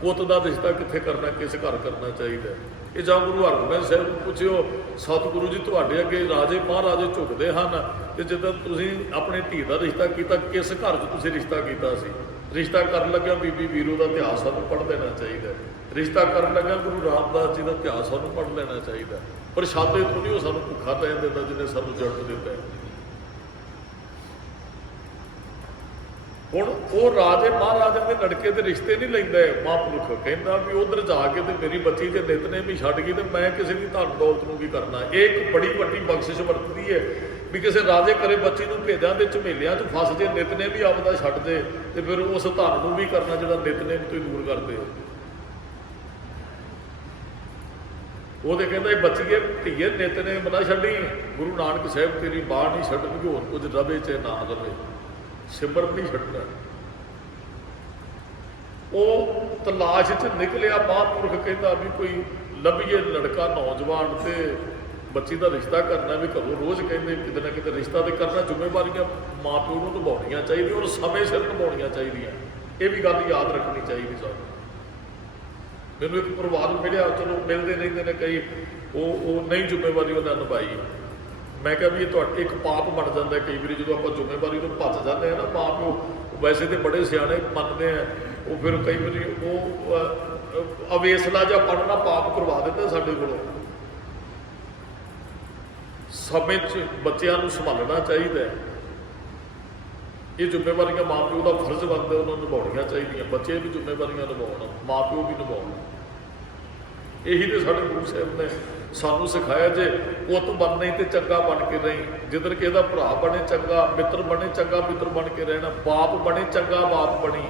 ਪੁੱਤ ਦਾ ਰਿਸ਼ਤਾ ਕਿੱਥੇ ਕਰਨਾ, ਕਿਸ ਘਰ ਕਰਨਾ ਚਾਹੀਦਾ। ਇਹ ਜਾਂ ਗੁਰੂ ਹਰਗੋਬਿੰਦ ਸਾਹਿਬ ਨੂੰ ਪੁੱਛਿਓ, ਸਤਿਗੁਰੂ ਜੀ ਤੁਹਾਡੇ ਅੱਗੇ ਰਾਜੇ ਮਹਾਰਾਜੇ ਝੁਕਦੇ ਹਨ, ਤੇ ਜਦੋਂ ਤੁਸੀਂ ਆਪਣੀ ਧੀ ਦਾ ਰਿਸ਼ਤਾ ਕੀਤਾ, ਕਿਸ ਘਰ 'ਚ ਤੁਸੀਂ ਰਿਸ਼ਤਾ ਕੀਤਾ ਸੀ? ਰਿਸ਼ਤਾ ਕਰਨ ਲੱਗਿਆ ਬੀਬੀ ਵੀਰੋ ਦਾ ਇਤਿਹਾਸ ਸਾਨੂੰ ਪੜ੍ਹ ਲੈਣਾ ਚਾਹੀਦਾ। ਰਿਸ਼ਤਾ ਕਰਨ ਲੱਗਿਆ ਗੁਰੂ ਰਾਮਦਾਸ ਜੀ ਦਾ ਇਤਿਹਾਸ ਸਾਨੂੰ ਪੜ੍ਹ ਲੈਣਾ ਚਾਹੀਦਾ। ਪ੍ਰਸ਼ਾਦੇ ਤੋਂ ਨਹੀਂ ਉਹ ਸਾਨੂੰ ਭੁੱਖਾ ਰਹਿਣ ਦਿੰਦਾ, ਜਿਹਨੇ ਸਾਨੂੰ ਜਨਮ ਦਿੱਤਾ। ਹੁਣ ਉਹ ਰਾਜੇ ਮਹਾਰਾਜਿਆਂ ਦੇ ਲੜਕੇ ਦੇ ਰਿਸ਼ਤੇ ਨਹੀਂ ਲੈਂਦਾ ਮਹਾਂਪੁਰਖ। ਕਹਿੰਦਾ ਵੀ ਉਧਰ ਜਾ ਕੇ ਤੇ ਮੇਰੀ ਬੱਚੀ ਦੇ ਨਿਤਨੇਮ ਵੀ ਛੱਡ ਗਈ ਤੇ ਮੈਂ ਕਿਸੇ ਦੀ ਧਨ ਦੌਲਤ ਨੂੰ ਕੀ ਕਰਨਾ। ਇਹ ਇੱਕ ਬੜੀ ਵੱਡੀ ਬਖਸ਼ਿਸ਼ ਵਰਤਦੀ ਹੈ ਵੀ ਕਿਸੇ ਰਾਜੇ ਘਰੇ ਬੱਚੀ ਨੂੰ ਭੇਜਾਂ ਦੇ ਝਮੇਲਿਆਂ 'ਚ ਫਸ ਜੇ, ਨਿਤਨੇਮ ਵੀ ਆਪਦਾ ਛੱਡ ਦੇ ਤੇ ਫਿਰ ਉਸ ਧਨ ਨੂੰ ਵੀ ਕਰਨਾ ਜਿਹੜਾ ਨਿਤਨੇਮ ਤੋਂ ਹੀ ਦੂਰ ਕਰਦੇ। ਉਹ ਤੇ ਕਹਿੰਦਾ ਬੱਚੀਏ ਧੀਏ ਨਿਤਨੇਮ ਨਾ ਛੱਡੀ, ਗੁਰੂ ਨਾਨਕ ਸਾਹਿਬ ਤੇਰੀ ਬਾਹ ਨਹੀਂ ਛੱਡਣਗੇ, ਹੋਰ ਕੁਝ ਰਵੇ ਚਾਹੇ ਨਾ ਰਵੇ, ਸਿਮਰਨ ਨਹੀਂ ਛੱਡਣਾ। ਉਹ ਤਲਾਸ਼ 'ਚ ਨਿਕਲਿਆ। ਮਹਾਂਪੁਰਖ ਕਹਿੰਦਾ ਵੀ ਕੋਈ ਲੱਭੀਏ ਲੜਕਾ ਨੌਜਵਾਨ ਤੇ ਬੱਚੀ ਦਾ ਰਿਸ਼ਤਾ ਕਰਨਾ, ਵੀ ਘਰੋਂ ਰੋਜ਼ ਕਹਿੰਦੇ ਕਿਤੇ ਨਾ ਕਿਤੇ ਰਿਸ਼ਤਾ ਤੇ ਕਰਨਾ। ਜ਼ਿੰਮੇਵਾਰੀਆਂ ਮਾਂ ਪਿਓ ਨੂੰ ਨਿਭਾਉਣੀਆਂ ਚਾਹੀਦੀਆਂ ਔਰ ਸਮੇਂ ਸਿਰ ਨਿਭਾਉਣੀਆਂ ਚਾਹੀਦੀਆਂ। ਇਹ ਵੀ ਗੱਲ ਯਾਦ ਰੱਖਣੀ ਚਾਹੀਦੀ ਸਾਨੂੰ। ਮੈਨੂੰ ਇੱਕ ਪਰਿਵਾਰ ਮਿਲਿਆ, ਚਲੋ ਮਿਲਦੇ ਰਹਿੰਦੇ ਨੇ ਕਈ, ਉਹ ਨਹੀਂ ਜ਼ਿੰਮੇਵਾਰੀ ਉਹਨਾਂ ਨਿਭਾਈ। ਮੈਂ ਕਿਹਾ ਵੀ ਇਹ ਤੁਹਾਡੇ ਇੱਕ ਪਾਪ ਬਣ ਜਾਂਦਾ ਕਈ ਵਾਰੀ ਜਦੋਂ ਆਪਾਂ ਜ਼ਿੰਮੇਵਾਰੀ ਤੋਂ ਭੱਜ ਜਾਂਦੇ ਹਾਂ ਨਾ। ਮਾਂ ਪਿਓ ਵੈਸੇ ਤੇ ਬੜੇ ਸਿਆਣੇ ਮੰਨਦੇ ਆ, ਉਹ ਫਿਰ ਕਈ ਵਾਰੀ ਉਹ ਅਵੇਸਲਾ ਜਾਂ ਪੜ੍ਹਨਾ ਪਾਪ ਕਰਵਾ ਦਿੰਦੇ ਸਾਡੇ ਕੋਲੋਂ। ਸਮੇਂ 'ਚ ਬੱਚਿਆਂ ਨੂੰ ਸੰਭਾਲਣਾ ਚਾਹੀਦਾ। ਇਹ ਜ਼ਿੰਮੇਵਾਰੀਆਂ ਮਾਂ ਪਿਓ ਦਾ ਫਰਜ਼ ਬਣਦਾ, ਉਹਨਾਂ ਨੂੰ ਨਿਭਾਉਣੀਆਂ ਚਾਹੀਦੀਆਂ। ਬੱਚੇ ਵੀ ਜ਼ਿੰਮੇਵਾਰੀਆਂ ਨਿਭਾਉਣ, ਮਾਂ ਪਿਓ ਵੀ ਨਿਭਾਉਣ। ਇਹੀ ਤੇ ਸਾਡੇ ਗੁਰੂ ਸਾਹਿਬ ਨੇ ਸਾਨੂੰ ਸਿਖਾਇਆ, ਜੇ ਪੁੱਤ ਬਣਨੇ ਤੇ ਚੰਗਾ ਬਣ ਕੇ ਰਹੀਂ, ਜਿੱਦਣ ਕਿਸੇ ਦਾ ਭਰਾ ਬਣੇ ਚੰਗਾ, ਮਿੱਤਰ ਬਣੇ ਚੰਗਾ ਮਿੱਤਰ ਬਣ ਕੇ ਰਹਿਣਾ, ਬਾਪ ਬਣੇ ਚੰਗਾ ਬਾਪ ਬਣੀ,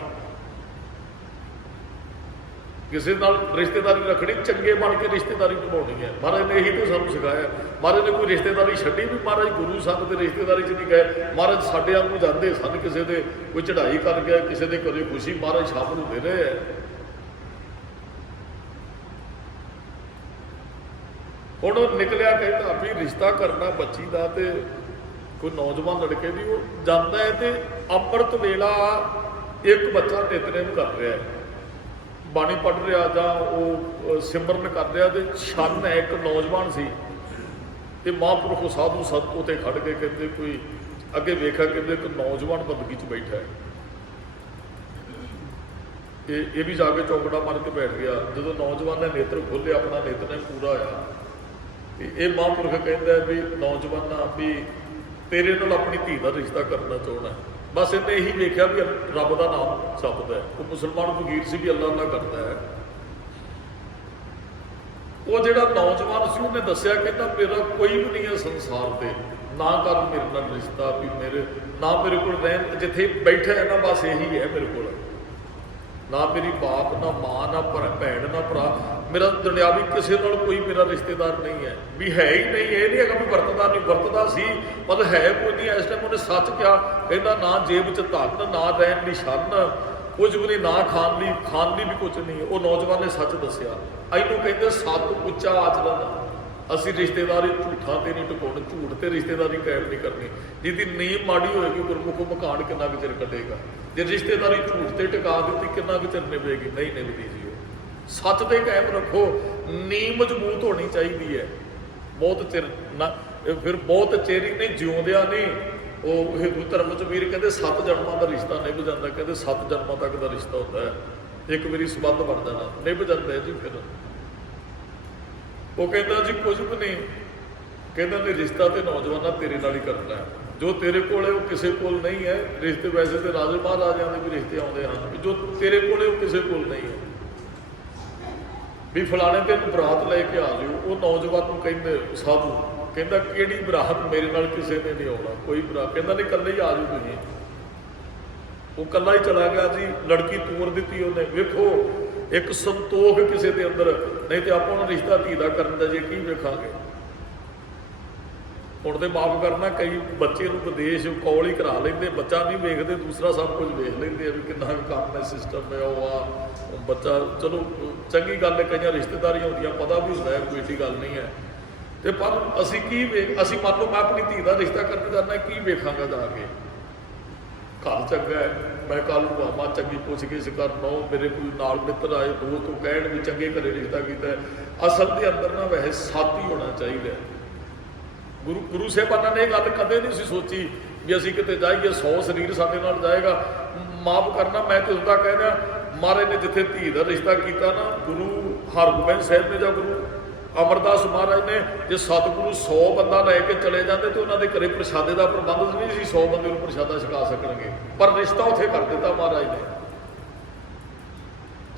ਕਿਸੇ ਨਾਲ ਰਿਸ਼ਤੇਦਾਰੀ ਰੱਖਣੀ, ਚੰਗੇ ਬਣ ਕੇ ਰਿਸ਼ਤੇਦਾਰੀ ਨਿਭਾਉਣੀ ਹੈ। ਮਹਾਰਾਜ ਨੇ ਇਹੀ ਤੇ ਸਾਨੂੰ ਸਿਖਾਇਆ। ਮਹਾਰਾਜ ਨੇ ਕੋਈ ਰਿਸ਼ਤੇਦਾਰੀ ਛੱਡੀ ਵੀ, ਮਹਾਰਾਜ ਗੁਰੂ ਸੰਤ ਦੇ ਰਿਸ਼ਤੇਦਾਰੀ 'ਚ ਨਹੀਂ ਗਏ। ਮਹਾਰਾਜ ਸਾਡੇ ਆਪ ਨੂੰ ਜਾਂਦੇ ਸਨ, ਕਿਸੇ ਦੇ ਕੋਈ ਚੜ੍ਹਾਈ ਕਰ ਗਿਆ, ਕਿਸੇ ਦੇ ਘਰੇ ਖੁਸ਼ੀ, ਮਹਾਰਾਜ ਸ਼ਾਮਲ ਹੁੰਦੇ ਰਹੇ ਹੈ। ਹੁਣ ਉਹ ਨਿਕਲਿਆ, ਕਹਿੰਦਾ ਵੀ ਰਿਸ਼ਤਾ ਕਰਨਾ ਬੱਚੀ ਦਾ ਤੇ ਕੋਈ ਨੌਜਵਾਨ ਲੜਕੇ ਦੀ, ਉਹ ਜਾਂਦਾ ਹੈ ਤੇ ਅੰਮ੍ਰਿਤ ਵੇਲਾ ਇੱਕ ਬੱਚਾ ਨਿਤਨੇਮ ਕਰ ਰਿਹਾ ਹੈ, ਬਾਣੀ ਪੜ੍ਹ ਰਿਹਾ ਜਾਂ ਉਹ ਸਿਮਰਨ ਕਰ ਰਿਹਾ, ਤੇ ਛੰਨ ਹੈ, ਇੱਕ ਨੌਜਵਾਨ ਸੀ ਤੇ ਮਹਾਂਪੁਰਖ ਸਾਧੂ ਸੰਤ ਉੱਤੇ ਖੜ ਕੇ ਕਹਿੰਦੇ, ਕੋਈ ਅੱਗੇ ਵੇਖਿਆ, ਕਹਿੰਦੇ ਇੱਕ ਨੌਜਵਾਨ ਬੰਦਗੀ 'ਚ ਬੈਠਾ ਹੈ। ਇਹ ਵੀ ਜਾ ਕੇ ਚੌਕੜਾ ਮਾਰ ਕੇ ਬੈਠ ਗਿਆ। ਜਦੋਂ ਨੌਜਵਾਨ ਨੇ ਨੇਤਰ ਖੋਲ੍ਹੇ, ਆਪਣਾ ਨਿਤਨੇਮ ਪੂਰਾ ਹੋਇਆ, ਤੇ ਇਹ ਮਹਾਂਪੁਰਖ ਕਹਿੰਦਾ ਵੀ ਨੌਜਵਾਨਾਂ, ਵੀ ਤੇਰੇ ਨਾਲ ਆਪਣੀ ਧੀ ਦਾ ਰਿਸ਼ਤਾ ਕਰਨਾ ਚਾਹੁੰਦਾ। ਬਸ ਇਹਨੇ ਇਹੀ ਵੇਖਿਆ ਵੀ ਰੱਬ ਦਾ ਨਾਮ ਜਪਦਾ ਹੈ। ਉਹ ਮੁਸਲਮਾਨ ਫਕੀਰ ਸੀ, ਵੀ ਅੱਲਾ ਅੱਲਾ ਕਰਦਾ ਹੈ। ਉਹ ਜਿਹੜਾ ਨੌਜਵਾਨ ਸੀ, ਉਹਨੇ ਦੱਸਿਆ, ਕਹਿੰਦਾ ਮੇਰਾ ਕੋਈ ਵੀ ਨਹੀਂ ਹੈ ਸੰਸਾਰ ਤੇ, ਨਾ ਕਰ ਮੇਰੇ ਨਾਲ ਰਿਸ਼ਤਾ, ਵੀ ਨਾ ਮੇਰੇ ਕੋਲ ਰਹਿਣ, ਜਿੱਥੇ ਬੈਠਾ ਹੈ ਨਾ, ਬਸ ਇਹੀ ਹੈ ਮੇਰੇ ਕੋਲ, ਨਾ ਮੇਰੀ ਬਾਪ, ਨਾ ਮਾਂ, ਨਾ ਭੈਣ, ਨਾ ਭਰਾ, ਮੇਰਾ ਦੁਨਿਆਵੀ ਕਿਸੇ ਨਾਲ ਕੋਈ ਮੇਰਾ ਰਿਸ਼ਤੇਦਾਰ ਨਹੀਂ ਹੈ, ਵੀ ਹੈ ਹੀ ਨਹੀਂ। ਇਹ ਨਹੀਂ ਹੈਗਾ ਵੀ ਵਰਤਦਾ ਨਹੀਂ, ਵਰਤਦਾ ਸੀ, ਪਰ ਹੈ ਕੋਈ ਨਹੀਂ। ਇਸ ਟਾਈਮ ਉਹਨੇ ਸੱਚ ਕਿਹਾ, ਕਹਿੰਦਾ ਨਾ ਜੇਬ 'ਚ ਧਨ, ਨਾ ਰਹਿਣ ਲਈ ਛੰਨ, ਕੁਝ ਵੀ ਨਹੀਂ, ਨਾ ਖਾਣ ਲਈ ਵੀ ਕੁਝ ਨਹੀਂ। ਉਹ ਨੌਜਵਾਨ ਨੇ ਸੱਚ ਦੱਸਿਆ। ਇਹਨੂੰ ਕਹਿੰਦੇ ਸੱਤ ਉੱਚਾ ਆਚਰਨ। ਅਸੀਂ ਰਿਸ਼ਤੇਦਾਰੀ ਝੂਠਾਂ ਤੇ ਨਹੀਂ ਟਿਕਾਉਣੀ, ਝੂਠ ਤੇ ਰਿਸ਼ਤੇਦਾਰੀ ਕਾਇਮ ਨਹੀਂ ਕਰਨੀ। ਜਿਹਦੀ ਨੀਂਹ ਮਾੜੀ ਹੋਏਗੀ, ਗੁਰਮੁਖ ਮਕਾਨ ਕਿੰਨਾ ਕੁ ਚਿਰ ਕੱਢੇਗਾ। ਜੇ ਰਿਸ਼ਤੇਦਾਰੀ ਝੂਠ ਤੇ ਟਿਕਾ ਦਿੱਤੀ, ਕਿੰਨਾ ਕੁ ਚਿਰ ਨਿਭੇਗੀ? ਨਹੀਂ ਨਿਭਦੀ ਜੀ। ਉਹ ਸੱਚ ਤੇ ਕਾਇਮ ਰੱਖੋ, ਨੀਂਹ ਮਜ਼ਬੂਤ ਹੋਣੀ ਚਾਹੀਦੀ ਹੈ। ਬਹੁਤ ਚਿਰ ਨਾ, ਫਿਰ ਬਹੁਤ ਚਿਰ ਹੀ ਨਹੀਂ, ਜਿਉਂਦਿਆਂ ਨਹੀਂ। ਉਹ ਹਿੰਦੂ ਧਰਮ 'ਚ ਵੀਰ ਕਹਿੰਦੇ 7 ਜਨਮਾਂ ਦਾ ਰਿਸ਼ਤਾ ਨਿਭ ਜਾਂਦਾ। ਕਹਿੰਦੇ 7 ਜਨਮਾਂ ਤੱਕ ਦਾ ਰਿਸ਼ਤਾ ਹੁੰਦਾ ਹੈ, ਇੱਕ ਵਾਰੀ ਸੰਬੰਧ ਬਣ ਜਾਣਾ, ਨਿਭ ਜਾਂਦਾ ਜੀ। ਫਿਰ ਉਹ ਕਹਿੰਦਾ ਜੀ ਕੁਝ ਵੀ ਨਹੀਂ, ਕਹਿੰਦਾ ਨਹੀਂ, ਰਿਸ਼ਤਾ ਤੇ ਨੌਜਵਾਨਾਂ ਤੇਰੇ ਨਾਲ ਹੀ ਕਰਨਾ ਹੈ। ਜੋ ਤੇਰੇ ਕੋਲ ਹੈ ਉਹ ਕਿਸੇ ਕੋਲ ਨਹੀਂ ਹੈ। ਰਿਸ਼ਤੇ ਵੈਸੇ ਤੇ ਰਾਜੇ ਮਹਾਰਾਜਿਆਂ ਦੇ ਵੀ ਰਿਸ਼ਤੇ ਆਉਂਦੇ ਹਨ, ਜੋ ਤੇਰੇ ਕੋਲ ਹੈ ਉਹ ਕਿਸੇ ਕੋਲ ਨਹੀਂ ਹੈ। ਵੀ ਫਲਾਣੇ ਤੇ ਬਰਾਤ ਲੈ ਕੇ ਆ ਜਾਓ। ਉਹ ਨੌਜਵਾਨ ਨੂੰ ਕਹਿੰਦੇ ਸਾਧੂ, ਕਹਿੰਦਾ ਕਿਹੜੀ ਬਰਾਤ, ਮੇਰੇ ਨਾਲ ਕਿਸੇ ਨੇ ਨਹੀਂ ਆਉਣਾ, ਕੋਈ ਬਰਾਤ। ਕਹਿੰਦਾ ਨਹੀਂ, ਇਕੱਲੇ ਹੀ ਆ ਜਾਓ ਤੁਸੀਂ। ਉਹ ਇਕੱਲਾ ਹੀ ਚਲਾ ਗਿਆ ਜੀ। ਲੜਕੀ ਤੋਰ ਦਿੱਤੀ ਉਹਨੇ। ਵੇਖੋ ਇੱਕ ਸੰਤੋਖ ਕਿਸੇ ਦੇ ਅੰਦਰ, ਨਹੀਂ ਤੇ ਆਪਾਂ ਨੂੰ ਰਿਸ਼ਤਾ ਧੀ ਦਾ ਕਰਨ ਦਾ ਜੇ ਕੀ ਵੇਖਾਂਗੇ। ਹੁਣ ਤੇ ਮਾਫ ਕਰਨਾ, ਕਈ ਬੱਚੇ ਨੂੰ ਵਿਦੇਸ਼ ਕਾਲ ਹੀ ਕਰਾ ਲੈਂਦੇ, ਬੱਚਾ ਨਹੀਂ ਵੇਖਦੇ, ਦੂਸਰਾ ਸਭ ਕੁਝ ਵੇਖ ਲੈਂਦੇ ਆ ਵੀ ਕਿੰਨਾ ਕੰਮ ਹੈ, ਸਿਸਟਮ ਹੈ, ਉਹ ਆ ਬੱਚਾ। ਚਲੋ ਚੰਗੀ ਗੱਲ ਹੈ, ਕਈਆਂ ਰਿਸ਼ਤੇਦਾਰੀਆਂ ਹੁੰਦੀਆਂ, ਪਤਾ ਵੀ ਹੁੰਦਾ ਹੈ, ਕੋਈ ਐਡੀ ਗੱਲ ਨਹੀਂ ਹੈ। ਤੇ ਪਰ ਅਸੀਂ ਅਸੀਂ ਮੰਨ ਲਓ ਮੈਂ ਆਪਣੀ ਧੀ ਦਾ ਰਿਸ਼ਤਾ ਕਰਨ ਜਾਣਾ, ਕੀ ਵੇਖਾਂਗਾ ਜਾ ਕੇ? ਘਰ ਚੰਗਾ ਹੈ, ਮੈਂ ਕੱਲ ਨੂੰ ਆਵਾਂ, ਚੰਗੀ ਪੁੱਛ ਗਿੱਛ ਕਰਨਾ, ਮੇਰੇ ਕੋਈ ਨਾਲ ਮਿੱਤਰ ਆਏ, ਦੋਸਤ ਉਹ ਕਹਿਣ ਵੀ ਚੰਗੇ ਘਰੇ ਰਿਸ਼ਤਾ ਕੀਤਾ ਹੈ। ਅਸਲ ਦੇ ਅੰਦਰ ਨਾ ਵੈਸੇ ਸਾਥੀ ਹੋਣਾ ਚਾਹੀਦਾ। ਗੁਰੂ ਸਾਹਿਬਾਨਾਂ ਨੇ ਇਹ ਗੱਲ ਕਦੇ ਨਹੀਂ ਸੀ ਸੋਚੀ ਵੀ ਅਸੀਂ ਕਿਤੇ ਜਾਈਏ 100 ਸਰੀਰ ਸਾਡੇ ਨਾਲ ਜਾਏਗਾ। ਮਾਫ ਕਰਨਾ, ਮੈਂ ਤੇ ਉਸਦਾ ਕਹਿਣਾ, ਮਹਾਰਾਜ ਨੇ ਜਿੱਥੇ ਧੀ ਦਾ ਰਿਸ਼ਤਾ ਕੀਤਾ ਨਾ, ਗੁਰੂ ਹਰਗੋਬਿੰਦ ਸਾਹਿਬ ਨੇ ਜਾਂ ਗੁਰੂ ਅਮਰਦਾਸ ਮਹਾਰਾਜ ਨੇ, ਜੇ ਸਤਿਗੁਰੂ 100 ਬੰਦਾ ਲੈ ਕੇ ਚਲੇ ਜਾਂਦੇ ਤੇ ਉਹਨਾਂ ਦੇ ਘਰੇ ਪ੍ਰਸ਼ਾਦੇ ਦਾ ਪ੍ਰਬੰਧ ਨਹੀਂ ਸੀ, 100 ਬੰਦੇ ਨੂੰ ਪ੍ਰਸ਼ਾਦਾ ਛਕਾ ਸਕਣਗੇ। ਪਰ ਰਿਸ਼ਤਾ ਉੱਥੇ ਕਰ ਦਿੱਤਾ ਮਹਾਰਾਜ ਨੇ,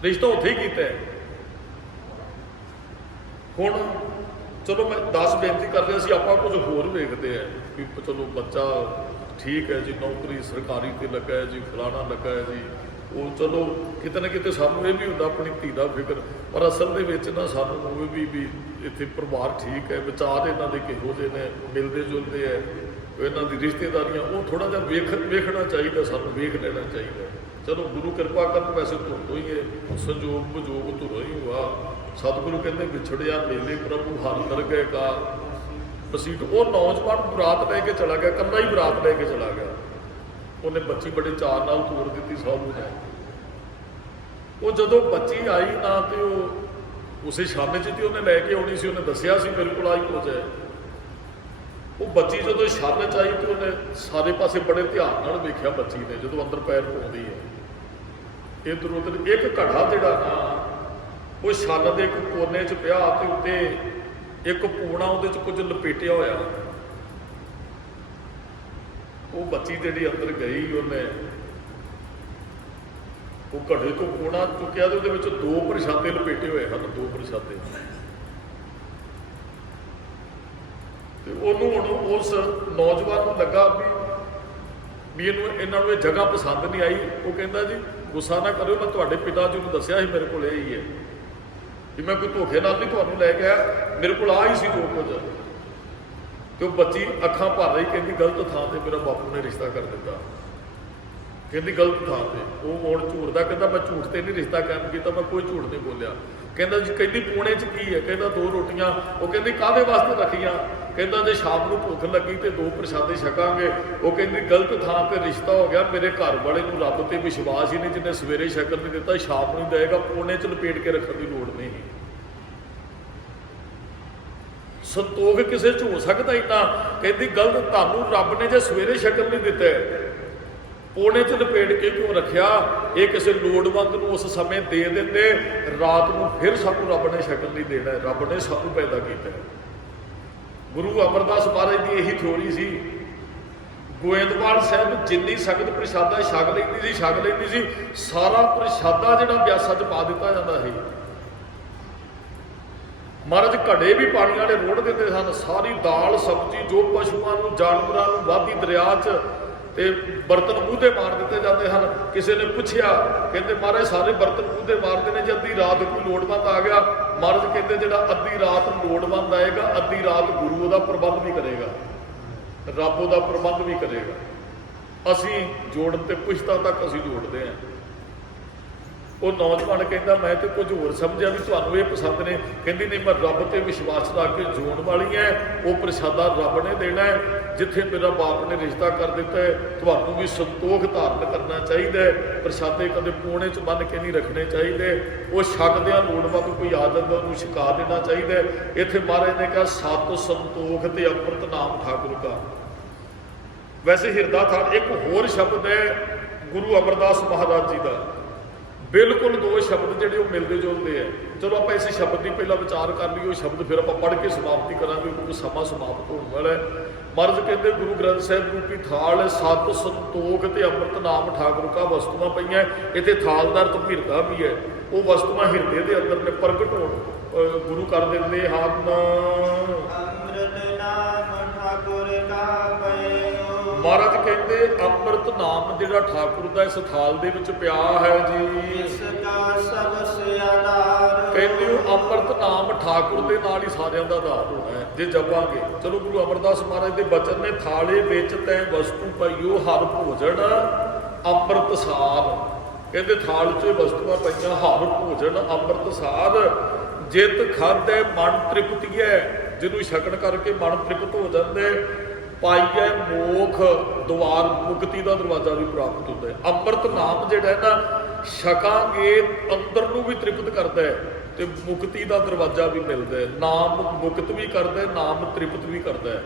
ਰਿਸ਼ਤਾ ਉੱਥੇ ਹੀ ਕੀਤਾ। ਹੁਣ ਚਲੋ ਮੈਂ 10 ਬੇਨਤੀ ਕਰ ਰਿਹਾ ਸੀ, ਆਪਾਂ ਕੁਝ ਹੋਰ ਵੇਖਦੇ ਆ ਵੀ ਚਲੋ ਬੱਚਾ ਠੀਕ ਹੈ ਜੀ, ਨੌਕਰੀ ਸਰਕਾਰੀ ਤੇ ਲੱਗਾ ਹੈ ਜੀ, ਫਲਾਣਾ ਲੱਗਾ ਹੈ ਜੀ, ਉਹ ਚਲੋ ਕਿਤੇ ਨਾ ਕਿਤੇ ਸਾਨੂੰ ਇਹ ਵੀ ਹੁੰਦਾ ਆਪਣੀ ਧੀ ਦਾ ਫਿਕਰ। ਪਰ ਅਸਲ ਦੇ ਵਿੱਚ ਨਾ ਸਾਨੂੰ ਉਹ ਵੀ ਇੱਥੇ ਪਰਿਵਾਰ ਠੀਕ ਹੈ, ਵਿਚਾਰ ਇਹਨਾਂ ਦੇ ਕਿਹੋ ਜਿਹੇ ਨੇ, ਮਿਲਦੇ ਜੁਲਦੇ ਹੈ, ਇਹਨਾਂ ਦੀ ਰਿਸ਼ਤੇਦਾਰੀਆਂ, ਉਹ ਥੋੜ੍ਹਾ ਜਿਹਾ ਵੇਖਣਾ ਚਾਹੀਦਾ, ਸਾਨੂੰ ਵੇਖ ਲੈਣਾ ਚਾਹੀਦਾ। ਚਲੋ ਗੁਰੂ ਕਿਰਪਾ ਕਰਨ, ਵੈਸੇ ਧੁਰੋਂ ਹੀ ਹੈ, ਸੰਜੋਗ ਵਿਜੋਗ ਧੁਰੋਂ ਹੀ ਹੋਆ। ਸਤਿਗੁਰੂ ਕਹਿੰਦੇ ਵਿਛੜਿਆ ਮੇਲੇ ਪ੍ਰਭੂ ਹਰ ਦਰਗਹਿ ਕਾ ਬਸੀਟ। ਉਹ ਨੌਜਵਾਨ ਬਰਾਤ ਲੈ ਕੇ ਚਲਾ ਗਿਆ, ਇਕੱਲਾ ਹੀ ਬਰਾਤ ਲੈ ਕੇ ਚਲਾ ਗਿਆ। ਉਹਨੇ ਬੱਚੀ ਬੜੇ ਚਾਅ ਨਾਲ ਤੋਰ ਦਿੱਤੀ ਸਾਧੂ ਨੇ। ਉਹ ਜਦੋਂ ਬੱਚੀ ਆਈ ਨਾ, ਤੇ ਉਹ ਉਸੇ ਛੰਨ 'ਚ ਤੇ ਉਹਨੇ ਲੈ ਕੇ ਆਉਣੀ ਸੀ, ਉਹਨੇ ਦੱਸਿਆ ਸੀ ਬਿਲਕੁਲ ਆਈ ਕੁਝ ਹੈ। ਉਹ ਬੱਚੀ ਜਦੋਂ ਛੰਨ 'ਚ ਆਈ ਤੇ ਉਹਨੇ ਸਾਰੇ ਪਾਸੇ ਬੜੇ ਧਿਆਨ ਨਾਲ ਵੇਖਿਆ ਬੱਚੀ ਨੇ। ਜਦੋਂ ਅੰਦਰ ਪੈਰ ਪਾਉਂਦੀ ਹੈ, ਇੱਧਰ ਉੱਧਰ ਇੱਕ ਘੜਾ ਜਿਹੜਾ ਨਾ, ਉਹ ਛੰਨ ਦੇ ਇੱਕ ਕੋਨੇ 'ਚ ਪਿਆ, ਤੇ ਉੱਤੇ ਇੱਕ ਪੂਣਾ ਉਹਦੇ 'ਚ ਕੁਝ ਲਪੇਟਿਆ ਹੋਇਆ। ਉਹ ਬੱਚੀ ਜਿਹੜੀ ਅੰਦਰ ਗਈ, ਉਹਨੇ ਉਹ ਘੜੇ ਤੋਂ ਕੋਣਾ ਚੁੱਕਿਆ ਤੇ ਉਹਦੇ ਵਿੱਚ 2 ਪ੍ਰਸ਼ਾਦੇ ਲਪੇਟੇ ਹੋਏ ਹਨ, 2 ਪ੍ਰਸ਼ਾਦੇ। ਤੇ ਉਹਨੂੰ ਹੁਣ ਉਸ ਨੌਜਵਾਨ ਨੂੰ ਲੱਗਾ ਵੀ ਇਹਨਾਂ ਨੂੰ ਇਹ ਜਗ੍ਹਾ ਪਸੰਦ ਨਹੀਂ ਆਈ। ਉਹ ਕਹਿੰਦਾ ਜੀ ਗੁੱਸਾ ਨਾ ਕਰਿਓ, ਮੈਂ ਤੁਹਾਡੇ ਪਿਤਾ ਜੀ ਨੂੰ ਦੱਸਿਆ ਸੀ ਮੇਰੇ ਕੋਲ ਇਹ ਹੀ ਹੈ, ਵੀ ਮੈਂ ਕੋਈ ਧੋਖੇ ਨਾਲ ਨਹੀਂ ਤੁਹਾਨੂੰ ਲੈ ਗਿਆ, ਮੇਰੇ ਕੋਲ ਆ ਹੀ ਸੀ ਜੋ ਕੁਝ। ਤੇ ਉਹ ਬੱਚੀ ਅੱਖਾਂ ਭਰ ਰਹੀ, ਕਹਿੰਦੀ ਗਲਤ ਥਾਂ ਤੇ ਮੇਰਾ ਬਾਪੂ ਨੇ ਰਿਸ਼ਤਾ ਕਰ ਦਿੱਤਾ, ਕਹਿੰਦੀ ਗਲਤ ਥਾਂ ਤੇ। ਉਹ ਹੁਣ ਝੂਠਦਾ, ਕਹਿੰਦਾ ਮੈਂ ਝੂਠ ਤੇ ਨਹੀਂ ਰਿਸ਼ਤਾ ਕਾਇਮ ਕੀਤਾ, ਮੈਂ ਕੋਈ ਝੂਠ ਨਹੀਂ ਬੋਲਿਆ। ਕਹਿੰਦਾ ਜੀ, ਕਹਿੰਦੀ ਪੂਣੇ 'ਚ ਕੀ ਹੈ? ਕਹਿੰਦਾ 2 ਰੋਟੀਆਂ। ਉਹ ਕਹਿੰਦੀ ਕਾਹਦੇ ਵਾਸਤੇ ਰੱਖੀਆਂ? ਕਹਿੰਦਾ ਜੇ ਸ਼ਾਮ ਨੂੰ ਭੁੱਖ ਲੱਗੀ ਤੇ 2 ਪ੍ਰਸ਼ਾਦੇ ਛਕਾਂਗੇ। ਉਹ ਕਹਿੰਦੀ ਗਲਤ ਥਾਂ ਤੇ ਰਿਸ਼ਤਾ ਹੋ ਗਿਆ, ਮੇਰੇ ਘਰ ਵਾਲੇ ਨੂੰ ਰੱਬ ਤੇ ਵਿਸ਼ਵਾਸ ਹੀ ਨਹੀਂ, ਜਿਹਨੇ ਸਵੇਰੇ ਸ਼ਕਲ ਨਹੀਂ ਦਿੱਤਾ ਸ਼ਾਮ ਨੂੰ ਦੇਗਾ, ਪੂਣੇ 'ਚ ਲਪੇਟ ਕੇ ਰੱਖਣ ਦੀ ਲੋੜ ਨਹੀਂ। ਸੰਤੋਖ ਕਿਸੇ 'ਚ ਹੋ ਸਕਦਾ ਇੰਨਾ? ਕਹਿੰਦੀ ਗਲਤ, ਤੁਹਾਨੂੰ ਰੱਬ ਨੇ ਜੇ ਸਵੇਰੇ ਸ਼ਕਲ ਨਹੀਂ ਦਿੱਤਾ, ਪੋਣੇ 'ਚ ਲਪੇਟ ਕੇ ਕਿਉਂ ਰੱਖਿਆ? ਇਹ ਕਿਸੇ ਲੋੜਵੰਦ ਨੂੰ ਉਸ ਸਮੇਂ ਦੇ ਦਿੰਦੇ, ਰਾਤ ਨੂੰ ਫਿਰ ਸਾਨੂੰ ਰੱਬ ਨੇ ਸ਼ਕਲ ਨਹੀਂ ਦੇਣਾ, ਰੱਬ ਨੇ ਸਾਨੂੰ ਪੈਦਾ ਕੀਤਾ। ਗੁਰੂ ਅਮਰਦਾਸ ਮਹਾਰਾਜ ਦੀ ਇਹੀ ਥਿਉਰੀ ਸੀ। ਗੋਇੰਦਵਾਲ ਸਾਹਿਬ ਜਿੰਨੀ ਸੰਗਤ ਪ੍ਰਸ਼ਾਦਾ ਛਕ ਲੈਂਦੀ ਸੀ, ਸਾਰਾ ਪ੍ਰਸ਼ਾਦਾ ਜਿਹੜਾ ਬਿਆਸਾ 'ਚ ਪਾ ਦਿੱਤਾ ਜਾਂਦਾ ਸੀ। ਮਹਾਰਾਜ ਘੜੇ ਵੀ ਪਾਣੀ ਵਾਲੇ ਰੋੜ ਦਿੰਦੇ ਸਨ, ਸਾਰੀ ਦਾਲ ਸਬਜ਼ੀ ਜੋ ਪਸ਼ੂਆਂ ਨੂੰ ਜਾਨਵਰਾਂ ਨੂੰ ਵਾਧੀ ਦਰਿਆ 'ਚ ਤੇ ਬਰਤਨ ਮੂੰਹ ਤੇ ਮਾਰ ਦਿੱਤੇ ਜਾਂਦੇ ਹਨ। ਕਿਸੇ ਨੇ ਪੁੱਛਿਆ, ਕਹਿੰਦੇ ਮਹਾਰਾਜ ਸਾਰੇ ਬਰਤਨ ਮੂੰਹ ਤੇ ਮਾਰਦੇ ਨੇ, ਜੇ ਅੱਧੀ ਰਾਤ ਕੋਈ ਲੋੜਵੰਦ ਆ ਗਿਆ, ਮਹਾਰਾਜ ਕਹਿੰਦੇ ਜਿਹੜਾ ਅੱਧੀ ਰਾਤ ਲੋੜਵੰਦ ਆਏਗਾ, ਅੱਧੀ ਰਾਤ ਗੁਰੂ ਉਹਦਾ ਪ੍ਰਬੰਧ ਵੀ ਕਰੇਗਾ, ਰੱਬ ਉਹਦਾ ਪ੍ਰਬੰਧ ਵੀ ਕਰੇਗਾ। ਅਸੀਂ ਜੋੜਨ ਤੇ ਪੁਸ਼ਤਾਂ ਤੱਕ ਅਸੀਂ ਜੋੜਦੇ ਹਾਂ। ਉਹ ਨੌਜਵਾਨ ਕਹਿੰਦਾ ਮੈਂ ਤੇ ਕੁਝ ਹੋਰ ਸਮਝਿਆ ਵੀ ਤੁਹਾਨੂੰ ਇਹ ਪਸੰਦ ਨੇ। ਕਹਿੰਦੀ ਨਹੀਂ, ਮੈਂ ਰੱਬ ਤੇ ਵਿਸ਼ਵਾਸ ਰੱਖ ਕੇ ਜੋੜਨ ਵਾਲੀ ਹੈ, ਉਹ ਪ੍ਰਸ਼ਾਦਾ ਰੱਬ ਨੇ ਦੇਣਾ ਹੈ। ਜਿੱਥੇ ਮੇਰਾ ਬਾਪ ਨੇ ਰਿਸ਼ਤਾ ਕਰ ਦਿੱਤਾ ਹੈ, ਤੁਹਾਨੂੰ ਵੀ ਸੰਤੋਖ ਧਾਰਨ ਕਰਨਾ ਚਾਹੀਦਾ ਹੈ। ਪ੍ਰਸ਼ਾਦੇ ਕਦੇ ਪੋਣੇ 'ਚ ਬੰਨ੍ਹ ਕੇ ਨਹੀਂ ਰੱਖਣੇ ਚਾਹੀਦੇ। ਉਹ ਛਕਦਿਆਂ ਲੋੜਵੰਦ ਕੋਈ ਆ ਜਾਂਦਾ ਉਹਨੂੰ ਛਕਾ ਦੇਣਾ ਚਾਹੀਦਾ। ਇੱਥੇ ਮਹਾਰਾਜ ਨੇ ਕਿਹਾ ਸਤ ਸੰਤੋਖ ਤੇ ਅੰਮ੍ਰਿਤ ਨਾਮ ਠਾਕੁਰ ਕਾ। ਵੈਸੇ ਹਿਰਦਾ ਥਾਲ ਇੱਕ ਹੋਰ ਸ਼ਬਦ ਹੈ ਗੁਰੂ ਅਮਰਦਾਸ ਮਹਾਰਾਜ ਜੀ ਦਾ, ਬਿਲਕੁਲ 2 ਸ਼ਬਦ ਜਿਹੜੇ ਉਹ ਮਿਲਦੇ ਜੁਲਦੇ ਹੈ। ਚਲੋ ਆਪਾਂ ਇਸ ਸ਼ਬਦ ਦੀ ਪਹਿਲਾਂ ਵਿਚਾਰ ਕਰ ਲਈਏ, ਉਹ ਸ਼ਬਦ ਫਿਰ ਆਪਾਂ ਪੜ੍ਹ ਕੇ ਸਮਾਪਤੀ ਕਰਾਂਗੇ ਕਿਉਂਕਿ ਸਮਾਂ ਸਮਾਪਤ ਹੋਣ ਵਾਲਾ ਹੈ। ਮਹਾਰਾਜ ਕਹਿੰਦੇ ਗੁਰੂ ਗ੍ਰੰਥ ਸਾਹਿਬ ਰੂਪੀ ਥਾਲ ਸਤ ਸੰਤੋਖ ਤੇ ਅੰਮ੍ਰਿਤ ਨਾਮ ਠਾਕੁਰ ਕਾ ਵਸਤੂਆਂ ਪਈਆਂ। ਇੱਥੇ ਥਾਲ ਦਾ ਅਰਥ ਹਿਰਦਾ ਵੀ ਹੈ। ਉਹ ਵਸਤੂਆਂ ਹਿਰਦੇ ਦੇ ਅੰਦਰ ਨੇ ਪ੍ਰਗਟ ਹੋਣ ਗੁਰੂ ਕਰ ਦਿੰਦੇ ਹਨ। ਅੰਮ੍ਰਿਤ ਨਾਮ ਠਾਕੁਰ ਕਾ ਪਇਓ। ਮਹਾਰਾਜ ਕਹਿੰਦੇ ਅੰਮ੍ਰਿਤ ਨਾਮ ਜਿਹੜਾ ਠਾਕੁਰ ਦਾ ਇਸ ਥਾਲ ਦੇ ਵਿੱਚ ਪਿਆ ਹੈ ਜੀ, ਇਸ ਕਾ ਸਭ ਸੇ ਆਧਾਰ। ਕਹਿੰਦੇ ਉਹ ਅੰਮ੍ਰਿਤ ਨਾਮ ਠਾਕੁਰ ਦੇ ਨਾਲ ਹੀ ਸਾਰਿਆਂ ਦਾ ਆਧਾਰ ਹੋਣਾ ਹੈ ਜੇ ਜਪਾਂਗੇ। ਚਲੋ ਗੁਰੂ ਅਮਰਦਾਸ ਮਹਾਰਾਜ ਦੇ ਬਚਨ ਨੇ, ਥਾਲੇ ਵਿੱਚ ਤੈ ਵਸਤੂ ਪਈਓ ਹਰ ਭੋਜਨ ਅੰਮ੍ਰਿਤ ਸਾਰ। ਕਹਿੰਦੇ ਥਾਲ 'ਚ ਵਸਤੂਆਂ ਪਈਆਂ, ਹਰ ਭੋਜਨ ਅੰਮ੍ਰਿਤ ਸਾਰ। ਜਿਤ ਖਾਧੈ ਮਨ ਤ੍ਰਿਪਤੀਐ, ਜਿਹਨੂੰ ਛਕਣ ਕਰਕੇ ਮਨ ਤ੍ਰਿਪਤ ਹੋ ਜਾਂਦੇ। ਪਾਈਐ ਮੋਖ ਦੁਆਰ, ਮੁਕਤੀ ਦਾ ਦਰਵਾਜ਼ਾ ਵੀ ਪ੍ਰਾਪਤ ਹੁੰਦਾ ਹੈ। ਅੰਮ੍ਰਿਤ ਨਾਮ ਜਿਹੜਾ ਹੈ ਨਾ, ਛਕਾਂਗੇ ਅੰਦਰ ਨੂੰ ਵੀ ਤ੍ਰਿਪਤ ਕਰਦਾ ਹੈ ਤੇ ਮੁਕਤੀ ਦਾ ਦਰਵਾਜ਼ਾ ਵੀ ਮਿਲਦਾ ਹੈ। ਨਾਮ ਮੁਕਤ ਵੀ ਕਰਦਾ ਹੈ, ਨਾਮ ਤ੍ਰਿਪਤ ਵੀ ਕਰਦਾ ਹੈ।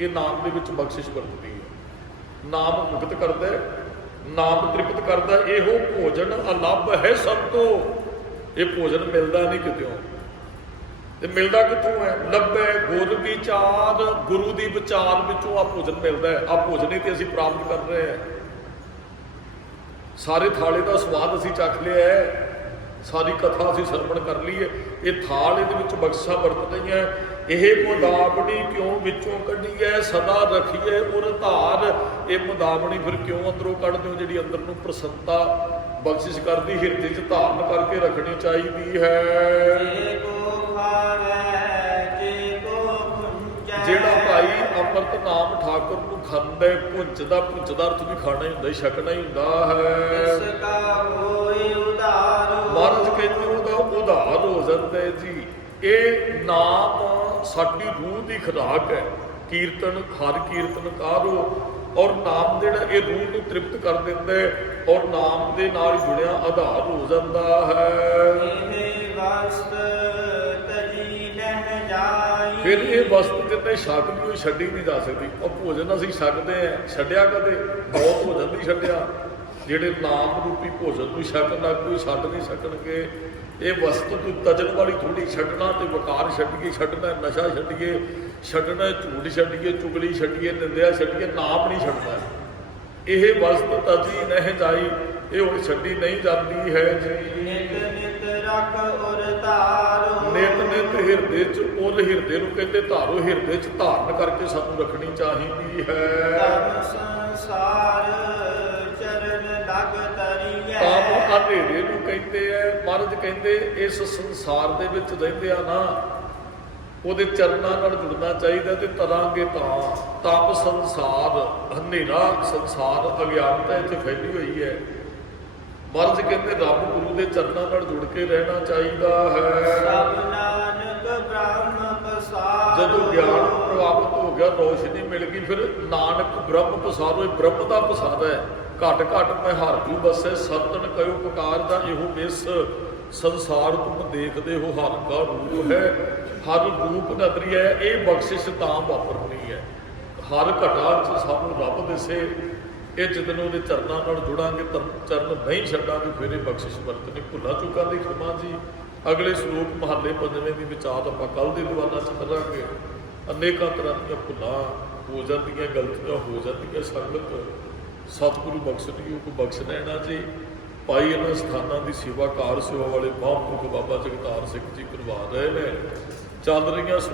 ਇਹ ਨਾਮ ਦੇ ਵਿੱਚ ਬਖਸ਼ਿਸ਼ ਵਰਤਦੀ ਹੈ। ਨਾਮ ਮੁਕਤ ਕਰਦਾ ਹੈ, ਨਾਮ ਤ੍ਰਿਪਤ ਕਰਦਾ। ਇਹੋ ਭੋਜਨ ਅਲੱਭ ਹੈ ਸਭ ਤੋਂ। ਇਹ ਭੋਜਨ ਮਿਲਦਾ ਨਹੀਂ ਕਿਤਿਓਂ। ਤੇ ਮਿਲਦਾ ਕਿੱਥੋਂ ਹੈ? ਲੱਭੈ ਗੁਰ ਵਿਚਾਰ, ਗੁਰੂ ਦੀ ਵਿਚਾਰ ਵਿੱਚੋਂ ਆ ਭੋਜਨ ਮਿਲਦਾ ਹੈ। ਆ ਭੋਜਨ ਹੀ ਤੇ ਅਸੀਂ ਪ੍ਰਾਪਤ ਕਰ ਰਹੇ ਹਾਂ। ਸਾਰੇ ਥਾਲੇ ਦਾ ਸਵਾਦ ਅਸੀਂ ਚੱਖ ਲਿਆ ਹੈ, ਸਾਰੀ ਕਥਾ ਅਸੀਂ ਸਰਵਣ ਕਰ ਲਈ ਹੈ। ਇਹ ਥਾਲ ਇਹਦੇ ਵਿੱਚ ਬਖਸ਼ਾਂ ਵਰਤ ਰਹੀਆਂ। ਇਹ ਮੁਦਾਵਣੀ ਕਿਉਂ ਵਿੱਚੋਂ ਕੱਢੀਐ, ਸਦਾ ਰੱਖੀਐ ਉਰ ਧਾਰ। ਇਹ ਮੁਦਾਵਣੀ ਫਿਰ ਕਿਉਂ ਅੰਦਰੋਂ ਕੱਢਦੇ ਹੋ? ਜਿਹੜੀ ਅੰਦਰ ਨੂੰ ਪ੍ਰਸੰਨਤਾ ਬਖਸ਼ਿਸ਼ ਕਰਦੀ, ਹਿਰਦੇ 'ਚ ਧਾਰਨ ਕਰਕੇ ਰੱਖਣੀ ਚਾਹੀਦੀ ਹੈ। ਜਿਹੜਾ ਭਾਈ ਅੰਮ੍ਰਿਤ ਨਾਮ ਠਾਕੁਰ ਨੂੰ ਖਾਂਦਾ, ਭੁੰਜਦਾ, ਭੁੰਜਦਾ ਅਰਥ ਵੀ ਖਾਣਾ ਹੀ ਹੁੰਦਾ, ਛਕਣਾ ਹੀ ਹੁੰਦਾ ਹੈ। ਮਹਾਰਾਜ ਕਹਿੰਦੇ ਉਹਦਾ ਉਧਾਰ ਹੋ ਜਾਂਦਾ ਹੈ ਜੀ। ਇਹ ਨਾਮ ਸਾਡੀ ਰੂਹ ਦੀ ਖੁਰਾਕ ਹੈ। ਕੀਰਤਨ ਹਰ ਕੀਰਤਨ ਕਾਰੋ, ਔਰ ਨਾਮ ਜਿਹੜਾ ਇਹ ਰੂਹ ਨੂੰ ਤ੍ਰਿਪਤ ਕਰ ਦਿੰਦਾ ਹੈ ਔਰ ਨਾਮ ਦੇ ਨਾਲ ਜੁੜਿਆ ਆਧਾਰ ਹੋ ਜਾਂਦਾ ਹੈ। ਫਿਰ ਇਹ ਵਸਤੂ ਜਿੱਤੇ ਛਕ ਲਈ ਹੋਈ ਛੱਡੀ ਨਹੀਂ ਜਾ ਸਕਦੀ। ਉਹ ਭੋਜਨ ਅਸੀਂ ਛਕਦੇ ਹਾਂ, ਛੱਡਿਆ ਕਦੇ? ਬਹੁਤ ਭੋਜਨ ਨਹੀਂ ਛੱਡਿਆ। ਜਿਹੜੇ ਨਾਮ ਰੂਪੀ ਭੋਜਨ ਨੂੰ ਛਕਣਾ ਕੋਈ ਛੱਡ ਨਹੀਂ ਸਕਣਗੇ। ਇਹ ਵਸਤੂ ਤੋਂ ਤਜਨ ਵਾਲੀ ਥੋੜੀ ਛੱਡਣਾ ਤੇ ਵਕਾਰ ਛੱਡੀਏ, ਛੱਡਣਾ ਨਸ਼ਾ ਛੱਡੀਏ, ਛੱਡਣਾ ਝੂਠ ਛੱਡੀਏ, ਚੁਗਲੀ ਛੱਡੀਏ, ਨਿੰਦਿਆ ਛੱਡੀਏ, ਨਾਮ ਨਹੀਂ ਛੱਡਣਾ। ਇਹ ਵਸਤ ਤਜੀ ਨਹਿ ਜਾਈ। ਇਹ ਹੁਣ ਛੱਡੀ ਨਹੀਂ ਜਾਂਦੀ ਹੈ ਜੀ। ਨਿਤ ਨਿਤ ਰਖ ਉਰ ਧਾਰੋ ਨਿਤ ਨਿਤ ਹਿਰਦੇ 'ਚ ਉਰ ਹਿਰਦੇ ਨੂੰ ਕਹਿੰਦੇ ਧਾਰੋ, ਹਿਰਦੇ 'ਚ ਧਾਰਨ ਕਰਕੇ ਸਾਨੂੰ ਰੱਖਣੀ ਚਾਹੀਦੀ ਹੈ। ਧਰਮ ਸੰਸਾਰ ਚਰਨ ਲਗ ਤਰੀਐ ਤਾਂ ਹਨੇਰੇ ਨੂੰ ਕਹਿੰਦੇ ਐ। ਮਹਾਰਾਜ ਕਹਿੰਦੇ ਇਸ ਸੰਸਾਰ ਦੇ ਵਿੱਚ ਰਹਿੰਦੇ ਆ ਨਾ, ਉਹਦੇ ਚਰਨਾਂ ਨਾਲ ਜੁੜਨਾ ਚਾਹੀਦਾ ਤੇ ਤਰਾਂਗੇ ਤਾਂ ਸੰਸਾਰ ਹਨੇਰਾ ਸੰਸਾਰ ਅਗਿਆਨਤਾ ਇੱਥੇ ਫੈਲੀ ਹੋਈ ਹੈ। ਮਹਾਰਾਜ ਕਹਿੰਦੇ ਰੱਬ ਗੁਰੂ ਦੇ ਚਰਨਾਂ ਨਾਲ ਜੁੜ ਕੇ ਰਹਿਣਾ ਚਾਹੀਦਾ ਹੈ। ਸਭ ਨਾਨਕ ਬ੍ਰਹਮ ਪਸਾਰੋ ਜਦੋਂ ਗਿਆਨ ਪ੍ਰਾਪਤ ਹੋ ਗਿਆ, ਰੋਸ਼ਨੀ ਮਿਲ ਗਈ, ਫਿਰ ਨਾਨਕ ਬ੍ਰਹਮ ਪਸਾਰੋ। ਇਹ ਬ੍ਰਹਮ ਦਾ ਪ੍ਰਸਾਦ ਹੈ। ਘਟ ਘਟ ਮੈਂ ਹਰ ਜੂ ਬਸੈ ਸਤਨ ਕਯੋ ਪੁਕਾਰ ਦਾ ਇਹੋ ਮਿਸ ਸੰਸਾਰ ਤੁਮ ਦੇਖਦੇ ਹੋ ਹਰ ਕਾ ਰੂਪ ਹੈ। ਹਰ ਰੂਪ ਨਦਰੀ ਹੈ। ਇਹ ਬਖਸ਼ਿਸ਼ ਤਾਂ ਵਾਪਰਨੀ ਹੈ। ਹਰ ਘਟਾ 'ਚ ਸਾਨੂੰ ਰੱਬ ਦਿਸੇ। ਇਹ ਜਦੋਂ ਉਹਦੇ ਚਰਨਾਂ ਨਾਲ ਜੁੜਾਂਗੇ, ਚਰਨ ਨਹੀਂ ਛੱਡਾਂਗੇ, ਫਿਰ ਇਹ ਬਖਸ਼ਿਸ਼ ਵਰਤਣੀ। ਭੁੱਲਾਂ ਚੁੱਕਾਂ ਦੀ ਖਿਮਾ ਜੀ। ਅਗਲੇ ਸ਼ਲੋਕ ਮਹੱਲੇ 5ਵੇਂ ਦੀ ਵਿਚਾਰ ਆਪਾਂ ਕੱਲ੍ਹ ਦੇ ਦੀਵਾਨਾਂ 'ਚ ਕਰਾਂਗੇ। ਅਨੇਕਾਂ ਤਰ੍ਹਾਂ ਦੀਆਂ ਭੁੱਲਾਂ ਹੋ ਜਾਂਦੀਆਂ, ਗਲਤੀਆਂ ਹੋ ਜਾਂਦੀਆਂ। ਸੰਗਤ ਸਤਿਗੁਰੂ ਬਖਸ਼ਣਗੇ, ਕੋ ਬਖਸ਼ ਲੈਣਾ ਜੀ। ਭਾਈ ਇਹਨਾਂ ਸਥਾਨਾਂ ਦੀ ਸੇਵਾ ਕਾਰ ਸੇਵਾ ਵਾਲੇ ਮਹਾਂਪੁਰਖ ਬਾਬਾ ਜਗਤਾਰ ਸਿੰਘ ਜੀ ਕਰਵਾ ਰਹੇ ਨੇ। ਚੱਲ ਰਹੀਆਂ